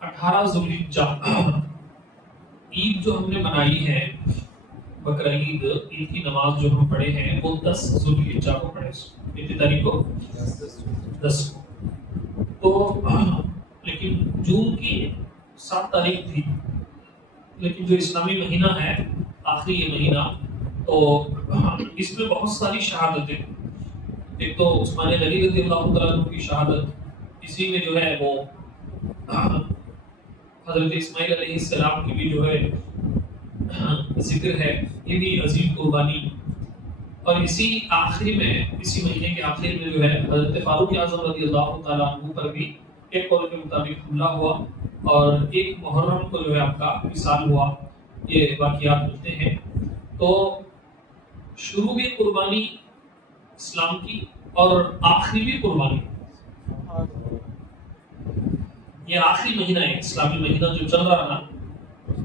18 ذوالحجہ عید جو ہم نے منائی ہے، بقرہ عید کی نماز جو ہم پڑھے ہیں وہ 10 ذوالحجہ کو پڑھے، کتنی تاریخ کو؟ 10 کو۔ تو لیکن جون کی 7 تاریخ تھی، لیکن جو اسلامی مہینہ ہے آخری یہ مہینہ، تو اس میں بہت ساری شہادتیں، ایک تو عثمان غنی رضی اللہ تعالیٰ عنہ کی شہادت، اسی میں جو ہے وہ حضرت اسماعیل علیہ السلام کی بھی جو ہے ذکر ہے، یہ بھی عظیم قربانی۔ اور اسی آخری میں، اسی مہینے کے آخر میں جو ہے حضرت فاروق اعظم رضی اللہ تعالیٰ عنہ پر بھی ایک قول کے مطابق حملہ ہوا، اور ایک محرم کو جو ہے آپ کا وصال ہوا، یہ واقعات ملتے ہیں۔ تو شروع بھی قربانی اسلام کی اور آخری بھی قربانی، یہ آخری مہینہ ہے، اسلامی مہینہ جو چل رہا نا،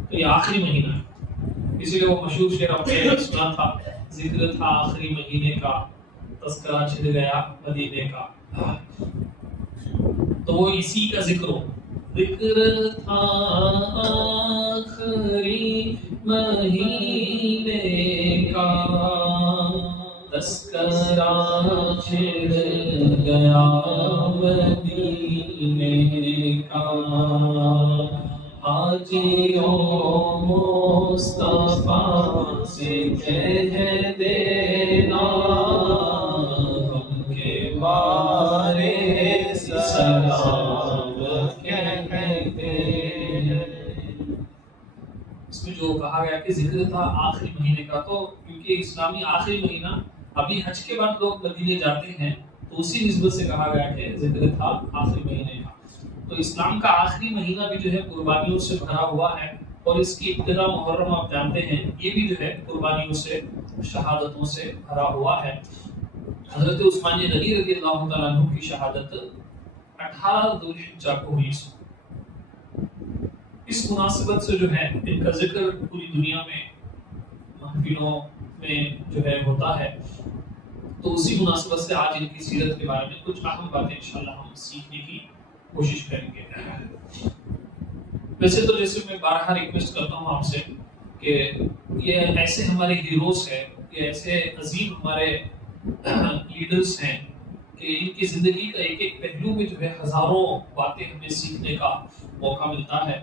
تو یہ آخری مہینہ ہے، اسی لیے وہ مشہور شعر آپ نے سنا تھا، ذکر تھا آخری مہینے کا، تذکرہ چھڑ گیا مدینے کا، تو وہ اسی کا ذکر ہو، ذکر تھا آخری مہینے کا، تذکرہ چھڑ گیا مدینے کا، حاجیوں مصطفیٰ سے کہہ دینا ہم کے بارے سلام کہتے ہیں۔ اس میں جو کہا گیا کہ ذکر تھا آخری مہینے کا، تو کیونکہ اسلامی آخری مہینہ، ابھی حج کے بعد لوگ مدینے جاتے ہیں، تو اسی نسبت سے کہا گیا کہ ذکر تھا آخری مہینے کا۔ تو اسلام کا آخری مہینہ بھی جو ہے قربانیوں سے بھرا ہوا ہے، اور اس کی ابتدا محرم آپ جانتے ہیں، یہ بھی جو ہے قربانیوں سے، شہادتوں سے بھرا ہوا ہے۔ حضرت عثمان غنی رضی اللہ تعالیٰ عنہ کی شہادت 18 ذوالحجہ کو ہوئی۔ اس مناسبت سے جو ہے ان کا ذکر پوری دنیا میں محفلوں میں جو ہے ہوتا ہے، تو اسی مناسبت سے آج ان کی سیرت کے بارے میں کچھ اہم باتیں انشاءاللہ ہم سیکھنے کی کوشش کریں گے۔ ویسے تو جیسے میں بارہا ریکویسٹ کرتا ہوں آپ سے کہ یہ ایسے ہمارے ہیروز ہیں، یہ ایسے عظیم ہمارے لیڈرز ہیں کہ ان کی زندگی کا ایک ایک پہلو میں جو ہے ہزاروں باتیں ہمیں سیکھنے کا موقع ملتا ہے،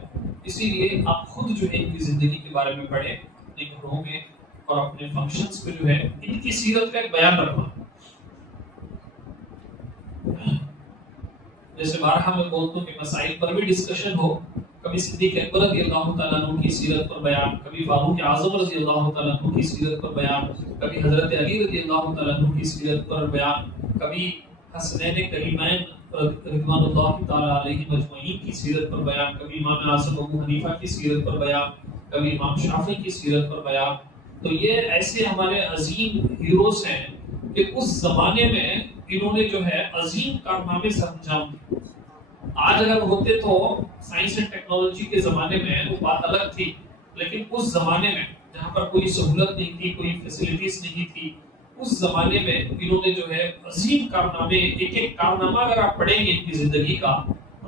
اسی لیے آپ خود جو ہے ان کی زندگی کے بارے میں پڑھیں اپنے گھروں میں، اور اپنے فنکشنز پہ جو ہے ان کی سیرت کا ایک بیان رکھنا۔ جیسے بارہا میں بولتا ہوں کہ مسائل پر بھی ڈسکشن ہو، کبھی صدیق اکبر رضی اللہ تعالیٰ عنہ کی سیرت پر بیان، کبھی فاروق اعظم رضی اللہ تعالیٰ عنہ کی سیرت پر بیان، کبھی حضرت علی رضی اللہ تعالیٰ عنہ کی سیرت پر بیان، کبھی حسنین کریمین رضوان اللہ تعالیٰ علیہ مجمعین کی سیرت پر بیان، کبھی امام اعظم ابو حنیفہ کی سیرت پر بیان، کبھی امام شافعی کی سیرت پر بیان۔ تو یہ ایسے ہمارے عظیم ہیروز ہیں کہ اس زمانے میں انہوں نے جو ہے عظیم کارنامے سر انجام دیے۔ آج اگر ہوتے تو سائنس اینڈ ٹیکنالوجی کے زمانے میں وہ بات الگ تھی، لیکن اس زمانے میں جہاں پر کوئی سہولت نہیں تھی، کوئی فیسلٹیز نہیں تھی، اس زمانے میں انہوں نے جو ہے عظیم کارنامے، ایک ایک کارنامہ اگر آپ پڑھیں گے ان کی زندگی کا،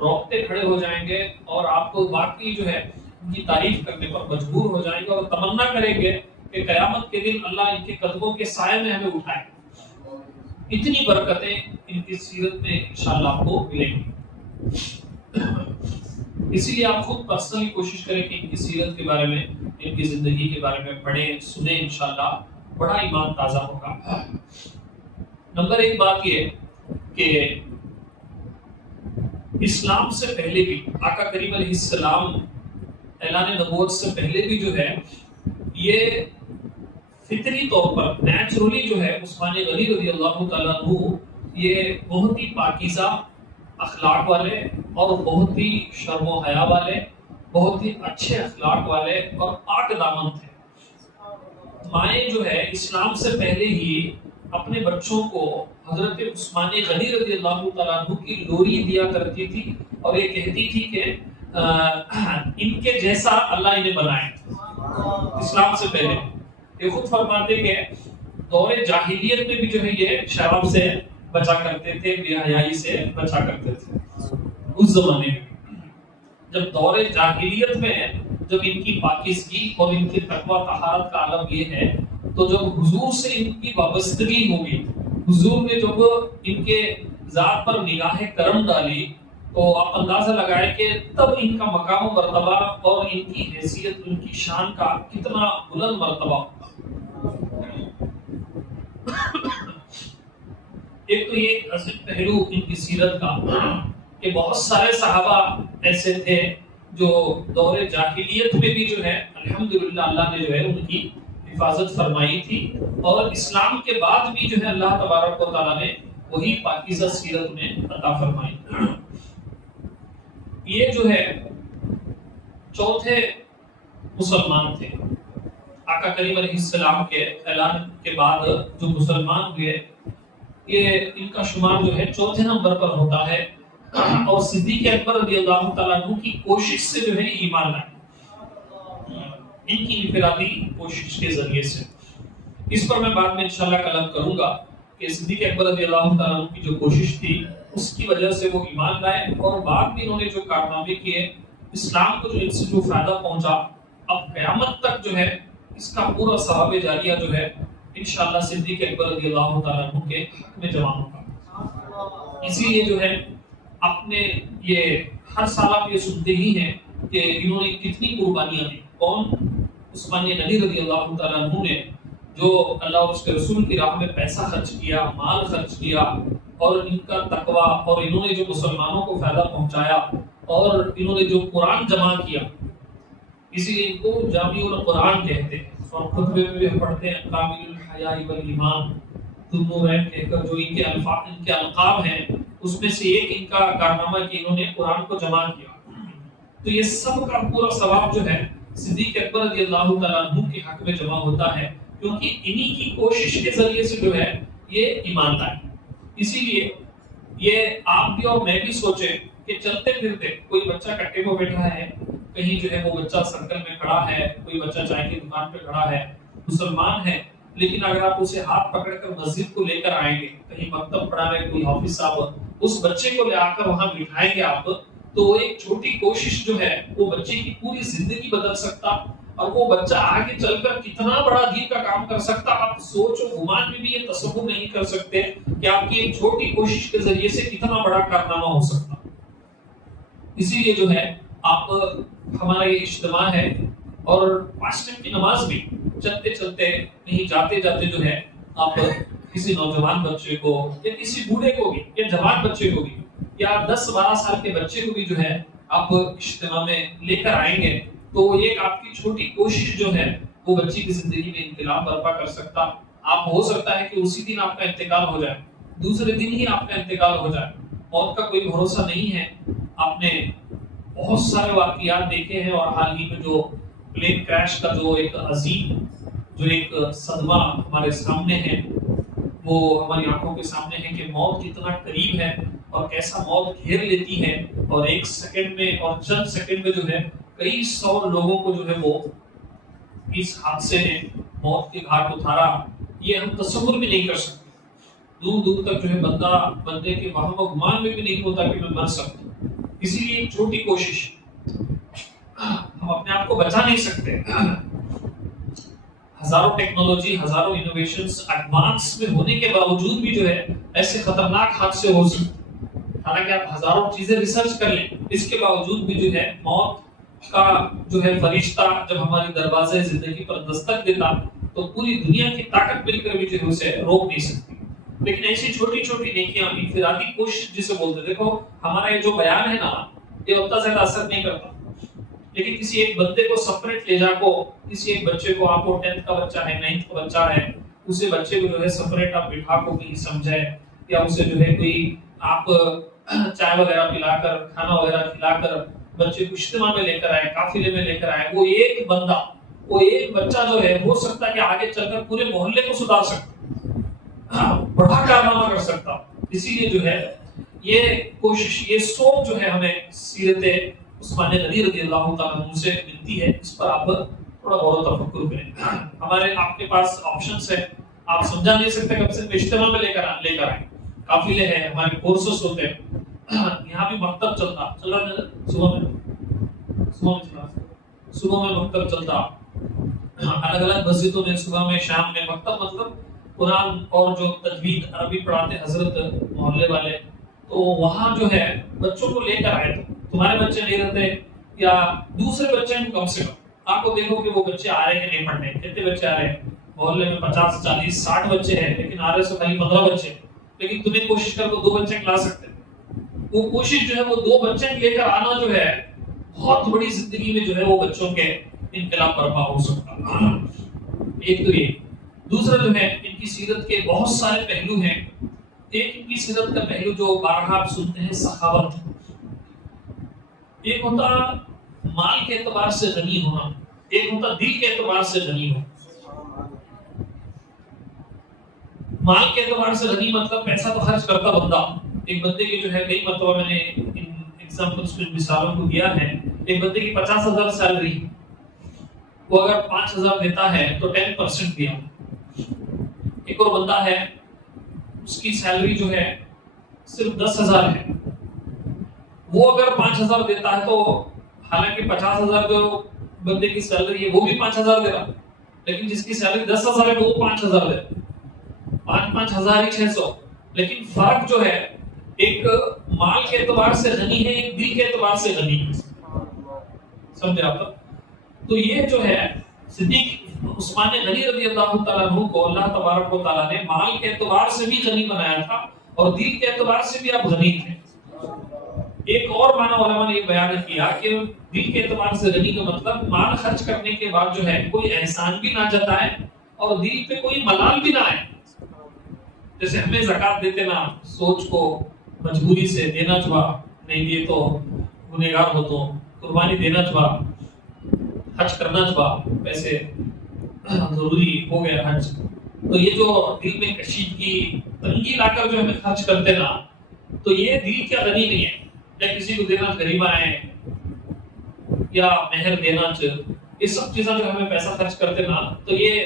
روکتے کھڑے ہو جائیں گے، اور آپ کو واقعی جو ہے ان کی تعریف کرنے پر مجبور ہو جائیں گے، اور تمنا کریں گے کہ قیامت کے دن اللہ ان کے قدموں کے سائے میں ہمیں اٹھائے۔ اتنی برکتیں ان کی سیرت میں انشاءاللہ آپ کو ملیں گی۔ اسی لیے آپ خود پرسنلی کوشش کریں کہ ان کی سیرت کے بارے میں، ان کی زندگی کے بارے میں پڑھیں، سنیں، انشاءاللہ بڑا ایمان تازہ ہوگا۔ نمبر ایک بات یہ کہ اسلام سے پہلے بھی، آقا کریم علیہ السلام اعلان نبوت سے پہلے بھی جو ہے یہ فطری طور پر نیچرلی جو ہے عثمان غنی رضی اللہ تعالیٰ عنہ یہ بہت ہی پاکیزہ اخلاق والے، اور بہت ہی شرم و حیا والے، بہت ہی اچھے اخلاق والے اور پاک دامن تھے۔ مائیں جو ہے اسلام سے پہلے ہی اپنے بچوں کو حضرت عثمان غنی رضی اللہ تعالیٰ عنہ کی لوری دیا کرتی تھی، اور یہ کہتی تھی کہ ان کے جیسا اللہ انہیں بنائے۔ اسلام سے پہلے یہ خود فرماتے کہ دور جاہلیت میں بھی جو ہے یہ شرم سے بچا کرتے تھے، بے حیائی سے بچا کرتے تھے اس زمانے میں۔ جب دور جاہلیت میں جب ان کی پاکیزگی اور ان کی تقوی طہارت کا عالم یہ ہے، تو جب حضور سے ان کی وابستگی ہوگی، حضور نے جب ان کے ذات پر نگاہ کرم ڈالی، تو آپ اندازہ لگائیں کہ تب ان کا مقام و مرتبہ اور ان کی حیثیت، ان کی شان کا کتنا بلند مرتبہ ہوگا۔ ایک تو یہ عظیم پہلو ان کی سیرت کا کہ بہت سارے صحابہ ایسے تھے جو دور جاہلیت میں بھی جو ہے الحمدللہ اللہ نے جو ہے ان کی حفاظت فرمائی تھی، اور اسلام کے بعد بھی جو ہے اللہ تبارک و تعالیٰ نے وہی پاکیزہ سیرت میں عطا فرمائی۔ یہ جو ہے چوتھے مسلمان تھے۔ آقا کریم علیہ السلام کے اعلان کے بعد جو مسلمان ہوئے، یہ ان کا شمار جو ہے چوتھے نمبر پر ہوتا ہے، اور صدیق اکبر رضی اللہ تعالیٰ عنہ کی کوشش سے جو ہے ایمان لائے، ان کی انفرادی کوشش کے ذریعے سے۔ اس پر میں بعد میں انشاءاللہ کلام کروں گا کہ صدیق اکبر رضی اللہ تعالیٰ عنہ کی جو کوشش تھی اس کی وجہ سے وہ ایمان لائے، اور بعد میں انہوں نے جو کارنامے کیے، اسلام کو جو ان سے جو فائدہ پہنچا، اب قیامت تک جو ہے اس کا پورا ثواب جاریہ جو ہے انشاءاللہ صدیق اکبر رضی اللہ تعالیٰ عنہ کے حق میں جمع ہوگا۔ اسی لیے جو ہے اپنے یہ ہر سال آپ یہ سنتے ہی ہیں کہ انہوں نے کتنی قربانیاں دی۔ کون؟ عثمان غنی رضی اللہ تعالیٰ عنہ نے، جو اللہ اور اس کے رسول کی راہ میں پیسہ خرچ کیا، مال خرچ کیا، اور ان کا تقوی، اور انہوں نے جو مسلمانوں کو فائدہ پہنچایا، اور انہوں نے جو قرآن جمع کیا، اسی لیے ان کو جامع القرآن کہتے ہیں، اور خطبے میں بھی پڑھتے ہیں کامل الحیاء والایمان، ذوالنورین کہہ کر جو ان کے القاب ہیں، اس میں سے ایک ان کا کارنامہ کہ انہوں نے قرآن کو جمع کیا۔ تو یہ سب کا پورا ثواب جو ہے صدیق اکبر رضی اللہ تعالیٰ عنہ کے حق میں جمع ہوتا ہے، کیونکہ انہی کی کوشش کے ذریعے سے جو ہے یہ ایمان لائے۔ اسی لیے یہ آپ بھی اور میں بھی سوچیں کہ چلتے پھرتے کوئی بچہ کٹے کو بیٹھا ہے، کہیں جو ہے وہ بچہ سرکل میں کھڑا ہے، کوئی بچہ چائے کی دکان پہ کھڑا ہے، مسلمان ہے، لیکن اگر آپ اسے ہاتھ پکڑ کر مسجد کو لے کر آئیں گے، کہیں مکتب پڑھا رہے کوئی حافظ صاحب، اس بچے کو لے آ کر وہاں بٹھائیں گے آپ، تو وہ ایک چھوٹی کوشش جو ہے وہ بچے کی پوری زندگی بدل سکتا، اور وہ بچہ آگے چل کر کتنا بڑا دین کا کام کر سکتا، آپ سوچ و گمان میں بھی یہ تصور نہیں کر سکتے کہ آپ کی ایک چھوٹی کوشش کے ذریعے سے کتنا بڑا کارنامہ ہو سکتا۔ اسی لیے جو ہے آپ ہمارا یہ اجتماع ہے، اور 5 ٹائم کی نماز بھی چلتے چلتے کہیں جاتے جاتے جو ہے آپ کسی نوجوان بچے کو یا کسی بوڑھے کو بھی یا جوان بچے کو بھی یا 10-12 سال کے بچے کو بھی جو ہے آپ اجتماع میں لے کر آئیں گے، تو ایک آپ کی چھوٹی کوشش جو ہے وہ بچی کی زندگی میں انقلاب برپا کر سکتا۔ آپ ہو سکتا ہے کہ اسی دن آپ کا انتقال ہو جائے، دوسرے دن ہی آپ کا انتقال ہو جائے، موت کا کوئی بھروسہ نہیں ہے۔ آپ نے بہت سارے واقعات دیکھے ہیں، اور حال ہی میں جو پلین کریش کا جو ایک عظیم جو ایک صدمہ ہمارے سامنے ہے، وہ ہماری آنکھوں کے سامنے ہے کہ موت کتنا قریب ہے اور کیسا موت گھیر لیتی ہے، اور 1 سیکنڈ میں اور چند سیکنڈ میں جو ہے کئی 100 لوگوں کو جو ہے وہ اس حادثے نے موت کے گھاٹ اتارا۔ یہ ہم تصور بھی نہیں کر سکتے، دور دور تک جو ہے بندے کے وہم و گمان میں بھی نہیں ہوتا کہ میں مر سکتا۔ اسی لیے ایک چھوٹی کوشش، ہم اپنے آپ کو بچا نہیں سکتے، ہزاروں ٹیکنالوجی، ہزاروں انوویشنز ایڈوانس میں ہونے کے باوجود بھی جو ہے ایسے خطرناک حادثے ہو سکتے۔ حالانکہ آپ ہزاروں چیزیں ریسرچ کر لیں، اس کے باوجود بھی جو ہے موت کا جو ہے فرشتہ جب ہمارے دروازے زندگی پر دستک دیتا تو پوری دنیا کی طاقت مل کر بھی جو ہے اسے روک نہیں سکتی۔ لیکن ایسی چھوٹی چھوٹی نیکیاں، انفرادی کوشش جسے بولتے، دیکھو ہمارا یہ جو بیان ہے نا، یہ اتنا زیادہ اثر نہیں کرتا، لیکن کسی ایک بندے کو سپریٹ لے جا کو، کسی ایک بچے کو، آپ کو 10th کا بچہ ہے، 9th کا بچہ ہے، اسے بچے کو جو ہے سپریٹ آپ بٹھا کو کہیں سمجھائے، یا اسے جو ہے کوئی آپ چائے وغیرہ پلا کر، کھانا وغیرہ کھلا کر بچے کو اجتماع میں لے کر آئے، قافلے میں لے کر آئے، وہ ایک بندہ، وہ ایک بچہ جو ہے ہو سکتا ہے کہ آگے چل کر پورے محلے کو سدھار سکتا، بڑا کارنامہ کر سکتا۔ اسی لیے جو ہے یہ کوشش، یہ سوچ جو ہے ہمیں سیرت عثمان غنی رضی اللہ تعالیٰ عنہ سے ملتی ہے، اس پر آپ تھوڑا غور و تفکر کریں۔ ہمارے آپ کے پاس آپشنز ہیں، آپ سمجھا نہیں سکتے کب سے اجتماع میں لے کر آئیں، قافلے ہیں، ہمارے کورسز ہوتے ہیں، یہاں بھی مکتب چل رہا ہے صبح میں، صبح میں مکتب چلتا، الگ الگ مسجدوں میں صبح میں شام میں مکتب مطلب قرآن اور جو تجوید عربی پڑھاتے حضرت محلے والے، تو وہاں جو ہے بچوں کو لے کر آئے تھے. تمہارے بچے نہیں رہتے یا دوسرے بچے ہیں کم سے کم آپ کو دیکھو کہ وہ بچے آ رہے ہیں کہ نہیں پڑھنے. کتنے بچے آ رہے ہیں؟ محلے میں 50 40 60 بچے ہیں لیکن آ رہے سے خالی 15 بچے. لیکن تمہیں کوشش کر تو 2 بچے لا سکتے. وہ کوشش جو ہے وہ 2 بچے لے کر آنا جو ہے بہت بڑی زندگی میں جو ہے وہ بچوں کے انقلاب برپا ہو سکتا. ایک تو یہ. دوسرا جو ہے ان کی سیرت کے بہت سارے پہلو ہیں. ایک ان کی سیرت کا پہلو جو بارہا آپ سنتے ہیں سخاوت. ایک ہوتا مال کے اعتبار سے غنی ہونا، ایک ہوتا دل کے اعتبار سے غنی ہونا. مال کے اعتبار سے غنی مطلب پیسہ تو خرچ کرتا بندہ. ایک بندے کی جو ہے کئی مرتبہ میں نے ان ایگزامپلس میں مثالوں کو دیا ہے. ایک بندے کی 50,000 سیلری، وہ اگر 5,000 دیتا ہے تو 10% دیا. ایک اور بندہ ہے اس کی سیلری جو ہے صرف 10,000 ہے، وہ اگر 5,000 دیتا ہے تو حالانکہ 50,000 جو بندے کی سیلری ہے وہ بھی 5,000 دے رہا، لیکن جس کی سیلری 10,000 ہے وہ 5,000 دے رہا. 5,000 لیکن فرق جو ہے ایک مال کے اعتبار سے غنی ہے، ایک دل کے اعتبار سے غنی ہے. سمجھے آپ؟ تو یہ جو ہے صدیق عثمان غنی رضی اللہ تعالیٰ عنہ کو اللہ تبارک و تعالیٰ نے مال کے اعتبار سے بھی غنی بنایا تھا اور دل کے اعتبار سے بھی آپ غنی تھے. ایک اور معنی علماء نے یہ بیان کیا کہ دل کے اعتبار سے غنی کا مطلب مال خرچ کرنے کے بعد جو ہے کوئی احسان بھی نہ جتائے اور دل پہ کوئی ملال بھی نہ آئے. جیسے ہمیں زکات دیتے نا سوچ کو مجبوری سے دینا چاہا نہیں دیے تو گنہگار ہو، تو قربانی دینا چاہا، حج کرنا چاہا، پیسے ضروری ہو گیا حج. تو یہ جو دل میں کشیدگی تنگی لا کر جو ہمیں خرچ کرتے نا، تو یہ دل کیا غنی نہیں ہے. یا کسی کو دینا غریبہ ہے یا مہر دینا یہ سب چیزیں جو ہمیں پیسہ خرچ کرتے نا، تو یہ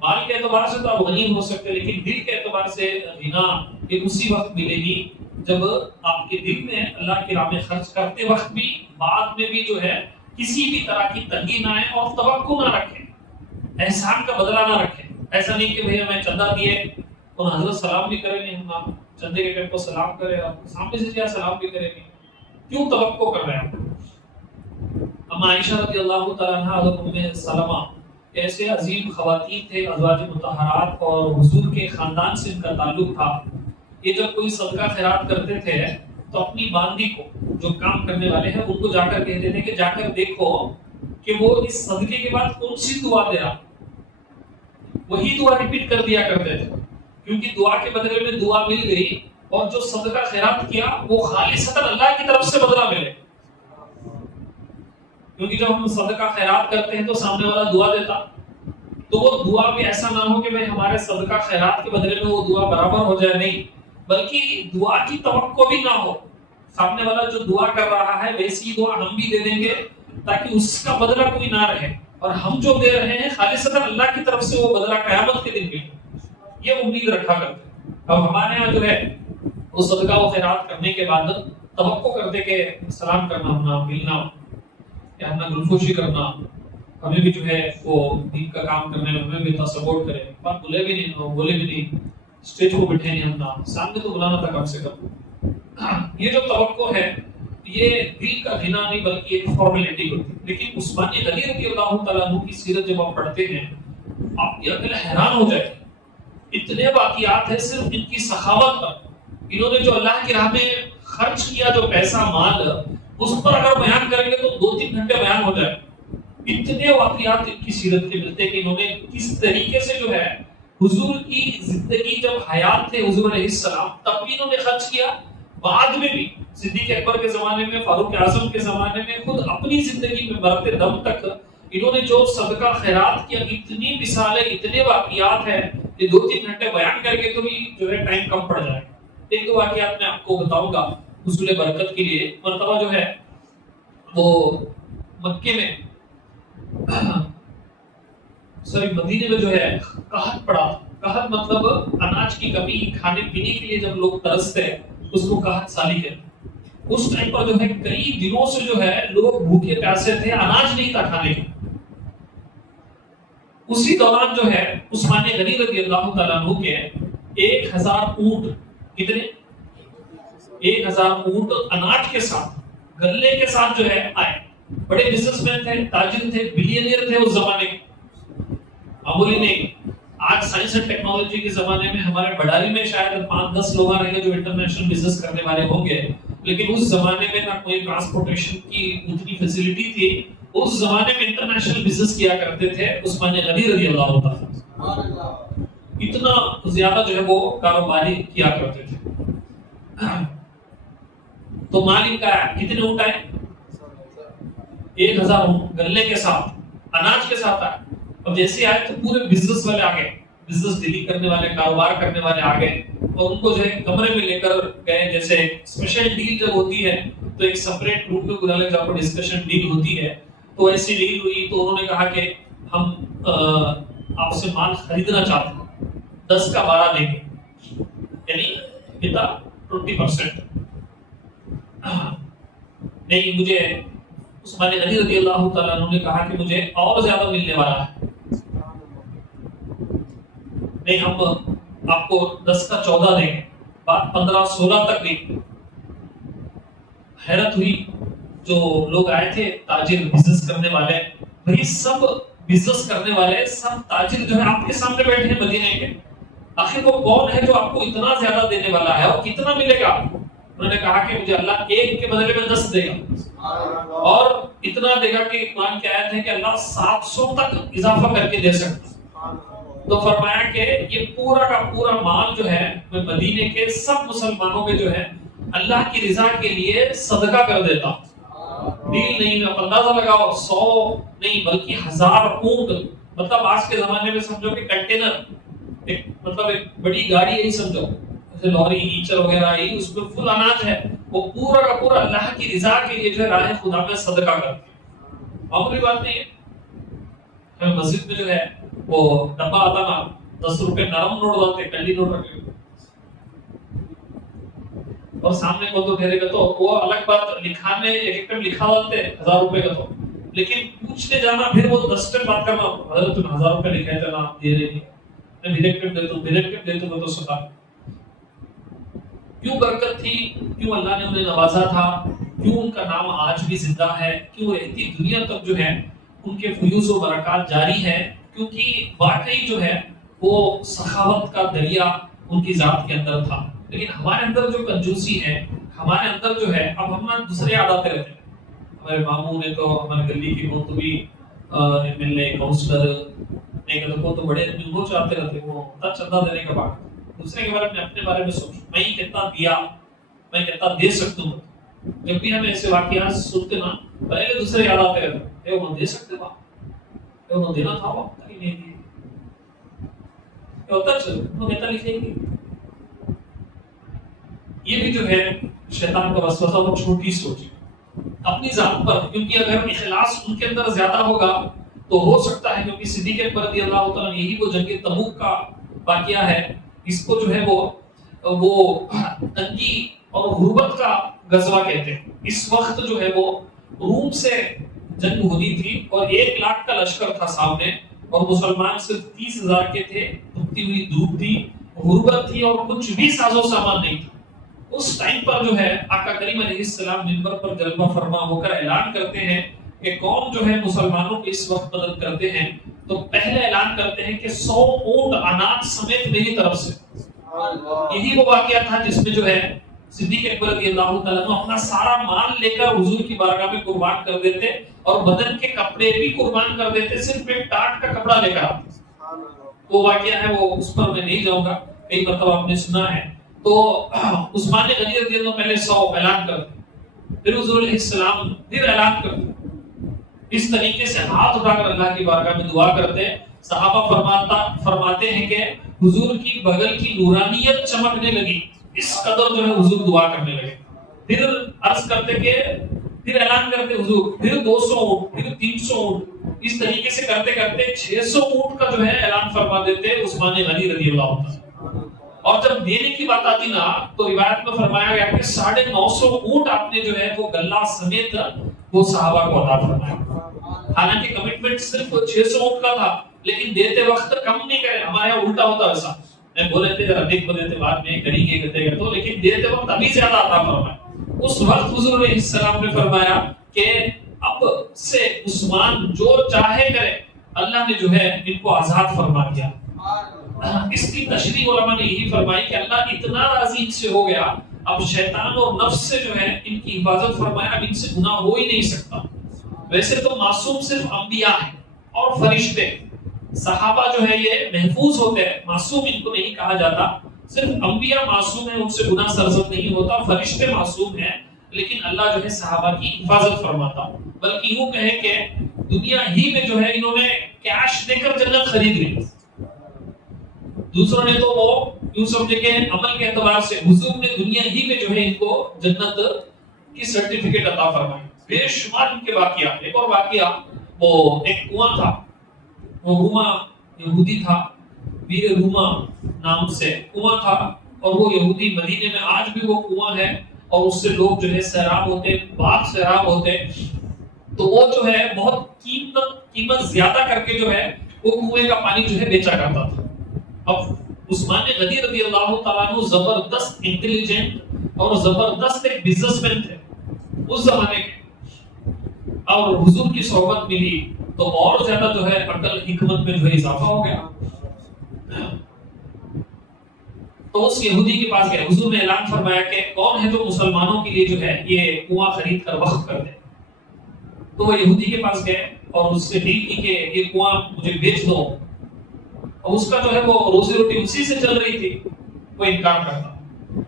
مال کے اعتبار سے تو آپ غنی ہو سکتے، لیکن دل کے اعتبار سے غنا یہ اسی وقت ملے گی جب آپ کے دل میں اللہ کی راہ میں خرچ کرتے وقت بھی بعد میں بھی جو ہے کسی بھی طرح کی تنگی نہ آئے اور توقع نہ رکھیں، احسان کا بدلہ نہ رکھیں. ایسا نہیں کہ بھئی ہمیں چندہ دیے اور حضرت سلام بھی کریں گے، ہم چندے کے ٹائم کو سلام کرے اور سامنے سے کیا سلام بھی کریں گے، کیوں توقع کر رہے ہیں. اما عائشہ رضی اللہ تعالیٰ عنہ حضرت ام سلمہ ایسے عظیم خواتین تھے، ازواج مطہرات، اور حضور کے خاندان سے ان کا تعلق تھا. یہ جب کوئی صدقہ خیرات کرتے تھے تو اپنی باندی کو جو کام کرنے والے ہیں ان کو جا کر کہتے تھے کہ جا کر دیکھو کہ وہ اس صدقے کے بعد کون سی دعا دے رہا. وہی دعا ریپیٹ کر دیا کرتے تھے کیونکہ دعا کے بدلے میں دعا مل گئی اور جو صدقہ خیرات کیا وہ خالصتاً اللہ کی طرف سے بدلہ ملے. کیونکہ جب ہم صدقہ خیرات کرتے ہیں تو سامنے والا دعا دیتا، تو وہ دعا بھی ایسا نہ ہو کہ بھئی ہمارے صدقہ خیرات کے بدلے میں وہ دعا برابر ہو جائے، نہیں، بلکہ دعا کی توقع بھی نہ ہو. سامنے والا جو دعا کر رہا ہے ویسی دعا ہم بھی دے دیں گے تاکہ اس کا بدلہ کوئی نہ رہے، اور ہم جو دے رہے ہیں خالصتاً اللہ کی طرف سے وہ بدلہ قیامت کے دن ملے، یہ امید رکھا کرتے. اب ہمارے ہاں جو ہے وہ صدقہ و خیرات کرنے کے بعد توقع کرتے کہ سلام کرنا ہونا، ملنا یا ہمیں گلفوشی کرنا، ہمیں بھی جو ہے وہ دین کا کام کرنے میں ہمیں بھی اتنا سپورٹ کرے. بات بولے بھی نہیں، بولے بھی نہیں، اسٹیج کو بٹھے نہیں، ہم سامنے تو بلانا تھا کم سے کم. یہ جو توقع ہے یہ دل کا غنا نہیں بلکہ ایک فارمیلٹی ہوتی ہے. لیکن عثمان غنی رضی اللہ تعالیٰ عنہ کی سیرت جب آپ پڑھتے ہیں آپ یہ عقل حیران ہو جائے. اتنے واقعات ہیں صرف ان کی سخاوت پر. انہوں نے جو اللہ کی راہ میں خرچ کیا جو پیسہ مال، اس پر اگر بیان کریں گے تو 2-3 گھنٹے بیان ہو جائے. اتنے واقعات ان کی سیرت کے ملتے کہ انہوں نے کس طریقے سے جو ہے حضور کی زندگی جب حیات تھے حضور علیہ السلام تب بھی انہوں نے خرچ کیا، بعد میں بھی صدیق اکبر کے زمانے میں، فاروق اعظم کے زمانے میں، خود اپنی زندگی میں مرتے دم تک انہوں نے جو صدقہ خیرات کیا. اتنی مثالیں، اتنے واقعات ہیں کہ 2-3 گھنٹے بیان کر کے تو بھی جو ہے ٹائم کم پڑ جائے. 1-2 واقعات میں آپ کو بتاؤں گا حصول برکت کے لیے. مرتبہ جو ہے وہ مکے میں مدینے میں جو ہے قحط پڑا. قحط مطلب اناج کی کمی، کھانے پینے کے لیے جب لوگ ترستے اس کو قحط سالی کہتے. اس ٹائم پر جو ہے کئی دنوں سے جو ہے لوگ بھوکے پیاسے تھے، اناج نہیں تھا کھانے کے. اسی دوران جو ہے عثمان غنی رضی اللہ تعالیٰ عنہ کے 1000 اونٹ، کتنے 1000 اونٹ اناج کے ساتھ غلے کے ساتھ جو ہے آئے. بڑے بزنس مین تھے، تاجر تھے، بلینئر تھے اس زمانے کے، معمولی نہیں. آج سائنس اینڈ ٹیکنالوجی کے زمانے میں ہمارے بڑاری میں شاید 5-10 لوگ رہیں گے جو انٹرنیشنل بزنس کرنے والے ہوں گے، لیکن اس زمانے میں نہ کوئی ٹرانسپورٹیشن کی اتنی فیسلٹی تھی. اس زمانے میں انٹرنیشنل بزنس کیا کرتے تھے عثمان غنی رضی اللہ عنہ، اتنا زیادہ جو ہے وہ کاروباری کیا کرتے تھے. تو مال کا کتنے اونٹ آئے؟ 1000 اونٹ گلے کے ساتھ، اناج کے ساتھ آئے. اب جیسے آئے تو پورے بزنس والے آگے، بزنس ڈیل کرنے والے، کاروبار کرنے والے آگے، اور ان کو جو ہے کمرے میں لے کر گئے. جیسے اسپیشل ڈیل جب ہوتی ہے تو ایک سپریٹ روم میں بلا لے جا پر ڈسکشن ڈیل ہوتی ہے. تو ایسی ڈیل ہوئی تو انہوں نے کہا کہ ہم آپ سے مال خریدنا چاہتے ہیں، 10 کا 12 دیں گے، یعنی کتنا 20%. نہیں، مجھے عثمان غنی رضی اللہ تعالیٰ عنہ نے کہا کہ مجھے اور زیادہ ملنے والا ہے. نہیں، ہم آپ کو 10 کا 14 دیں گے، بات 15-16 تک گئی. حیرت ہوئی جو لوگ آئے تھے، تاجر، بزنس کرنے والے. بھئی سب بزنس کرنے والے، سب تاجر جو ہے آپ کے سامنے بیٹھے ہیں مدینے کے، آخر وہ کون ہے جو آپ کو اتنا زیادہ دینے والا ہے اور کتنا ملے گا؟ انہوں نے کہا کہ مجھے اللہ 1 کے بدلے میں 10 دے گا، اور اتنا دے گا کہ قرآن کی آیت ہے کہ اللہ 700 تک اضافہ کر کے دے سکتا. تو فرمایا کہ یہ پورا کا پورا مال جو ہے میں مدینے کے سب مسلمانوں میں جو ہے اللہ کی رضا کے لیے صدقہ کر دیتا. ڈیل نہیں، میں اندازہ لگاؤ 100 نہیں بلکہ 1000 اونٹ، مطلب آج کے زمانے میں سمجھو کہ کنٹینر، مطلب ایک بڑی گاڑی یہی سمجھو، جیسے لوری ایچر وغیرہ آئی، اس میں فل اناج ہے، وہ پورا کا پورا اللہ کی رضا کے لیے جو ہے راہ خدا میں صدقہ کرتے ہیں. معمولی بات نہیں ہے. ہمیں مسجد میں جو ہے وہ ڈبہ آتا نا، 10 روپے نرم نوٹ ڈالتے، کلی نوٹ رکھے، اور سامنے کو تو ٹھہرے گا تو وہ الگ بات، لکھانے ایک ٹائم لکھا ڈالتے 1000 روپے کا، تو لیکن پوچھنے جانا پھر وہ 10 ٹائم بات کرنا، حضرت تم 1000 روپے لکھے تھے نا، دے رہے نہیں، میں ڈائریکٹ دے دوں، ڈائریکٹ دے دوں تو ستا. کیوں برکت تھی، کیوں اللہ نے انہیں نوازا تھا، کیوں ان کا نام آج بھی زندہ ہے، کیوں رہتی دنیا تک جو ہے ان کے فیوز و برکات جاری ہے؟ کیونکہ واقعی جو ہے وہ سخاوت کا دریا ان کی ذات کے اندر تھا. لیکن ہمارے اندر جو کنجوسی ہے، ہمارے اندر جو ہے، اب ہم دوسرے یاد آتے رہتے ہیں. ہمارے ماموں نے تو ہمارے گلی کی وہ تو بھی ایم ایل اے، کاؤنسلر نہیں کرتے، وہ تو بڑے وہ چاہتے رہتے، وہ چندہ دینے کا بات. دوسرے کے بارے میں اپنے بارے میں سوچ، میں کتنا دیا، میں کتنا دے سکتا ہوں. جب بھی ہم ایسے واقعات سنتے نا، پہلے دوسرے یاد آتے رہتے، وہ دے سکتے تھا، وہ دینا تھا، وہ نہیں دیا، ہوتا چل وہ کہتا لکھیں گے. یہ بھی جو ہے شیطان کا وسوسہ، وہ چھوٹی سوچ اپنی ذات پر، کیونکہ اگر اخلاص ان کے اندر زیادہ ہوگا تو ہو سکتا ہے، کیونکہ صدیق اکبر رضی اللہ تعالیٰ یہی وہ جنگ تبوک کا واقعہ ہے، اس کو جو ہے وہ تنگی اور غربت کا غزوہ کہتے ہیں. اس وقت جو ہے وہ روم سے جنگ ہونی تھی اور 1 لاکھ کا لشکر تھا سامنے، اور مسلمان صرف 30,000 کے تھے. دھوپتی ہوئی دھوپ تھی، غربت تھی، اور کچھ بھی ساز و سامان نہیں تھا. اس ٹائم پر جو ہے آقا کریم علیہ السلام منبر پر جلوہ فرما ہو کر اعلان کرتے ہیں کہ کون جو ہے مسلمانوں کی اس وقت مدد کرتے ہیں. تو پہلے اعلان کرتے ہیں کہ 100 اونٹ اناج سمیت میری طرف سے. یہی وہ واقعہ تھا جس میں جو ہے صدیق اکبر رضی اللہ تعالیٰ عنہ اپنا سارا مال لے کر حضور کی بارگاہ میں قربان کر دیتے، اور بدن کے کپڑے بھی قربان کر دیتے، صرف ایک ٹاٹ کا کپڑا لے کر آتے. وہ واقعہ ہے، وہ اس پر میں نہیں جاؤں گا، کئی مرتبہ آپ نے سنا ہے. تو عثمان غنی رضی اللہ پہلے 100 اعلان کرتے، پھر حضور علیہ السلام پھر اعلان کرتے. اس طریقے سے ہاتھ اٹھا کر اللہ کی بارگاہ میں دعا کرتے. صحابہ فرماتے ہیں کہ حضور کی بغل کی نورانیت چمکنے لگی، اس قدر جو ہے حضور دعا کرنے لگے. پھر عرض کرتے کہ پھر اعلان کرتے حضور، پھر 200 اونٹ، پھر 300 اونٹ، اس طریقے سے کرتے کرتے 600 اونٹ کا جو ہے اعلان فرما دیتے عثمان غنی رضی اللہ عنہ. اور جب دینے کی بات آتی نا تو روایت میں فرمایا گیا کہ 950 اونٹ آپ نے جو ہے وہ گلہ سمیت وہ صحابہ کو عطا فرمایا. حالانکہ کمٹمنٹ صرف 600 اونٹ کا تھا لیکن دیتے وقت کم نہیں کرے. ہمارے یہاں الٹا ہوتا ویسا, میں بولے تھے ذرا دیکھ دیتے بعد میں کریں گے کرتے گا تو, لیکن دیتے وقت ابھی زیادہ عطا فرمایا. اس وقت حضور علیہ السلام نے فرمایا کہ اب سے عثمان جو چاہے کرے, اللہ نے جو ہے ان کو آزاد فرما دیا. اس کی تشریح علماء نے یہی فرمائی کہ اللہ اتنا راضی ان سے ہو گیا, اب شیطان اور نفس سے جو ہے ان کی حفاظت فرمایا, اب ان سے گناہ ہو ہی نہیں سکتا. ویسے تو معصوم صرف انبیاء ہیں اور فرشتے, صحابہ جو ہے یہ محفوظ ہوتے ہیں, معصوم ان کو نہیں کہا جاتا. صرف انبیاء معصوم ہیں, ان سے گناہ سرزد نہیں ہوتا. فرشتے معصوم ہیں لیکن اللہ جو ہے صحابہ کی حفاظت فرماتا. بلکہ یوں کہیں کہ دنیا ہی میں جو ہے انہوں نے کیش دے کر جنت خرید لی. دوسروں نے تو وہ یوں سمجھے کہ عمل کے اعتبار سے, حضور نے دنیا ہی میں جو ہے ان کو جنت کی سرٹیفکیٹ عطا فرمائی. بے شمار ان کے واقعات. ایک اور واقعہ, وہ ایک کنواں تھا, وہ روما یہودی تھا, ویر روما نام سے کنواں تھا, اور وہ یہودی مدینے میں آج بھی وہ کنواں ہے, اور اس سے لوگ جو ہے سیراب ہوتے, باغ سیراب ہوتے. تو وہ جو ہے بہت قیمت زیادہ کر کے جو ہے وہ کنویں کا پانی جو ہے بیچا کرتا تھا. اب عثمان غنی رضی اللہ تعالیٰ عنہ زبردست انٹیلیجنٹ اور زبردست ایک بزنس مین تھے اس زمانے کے, اور حضور کی صحبت ملی تو اور زیادہ جو ہے عقل حکمت میں جو ہے اضافہ ہو گیا. تو اس یہودی کے پاس گئے, حضور نے اعلان فرمایا کہ کون ہے جو مسلمانوں کے لیے جو ہے یہ کنواں خرید کر وقف کر دے. تو وہ یہودی کے پاس گئے اور اس سے ڈیل کی کہ یہ کنواں مجھے بیچ دو, اور اس کا جو ہے وہ روزی روٹی اسی سے چل رہی تھی. وہ انکار کرتا.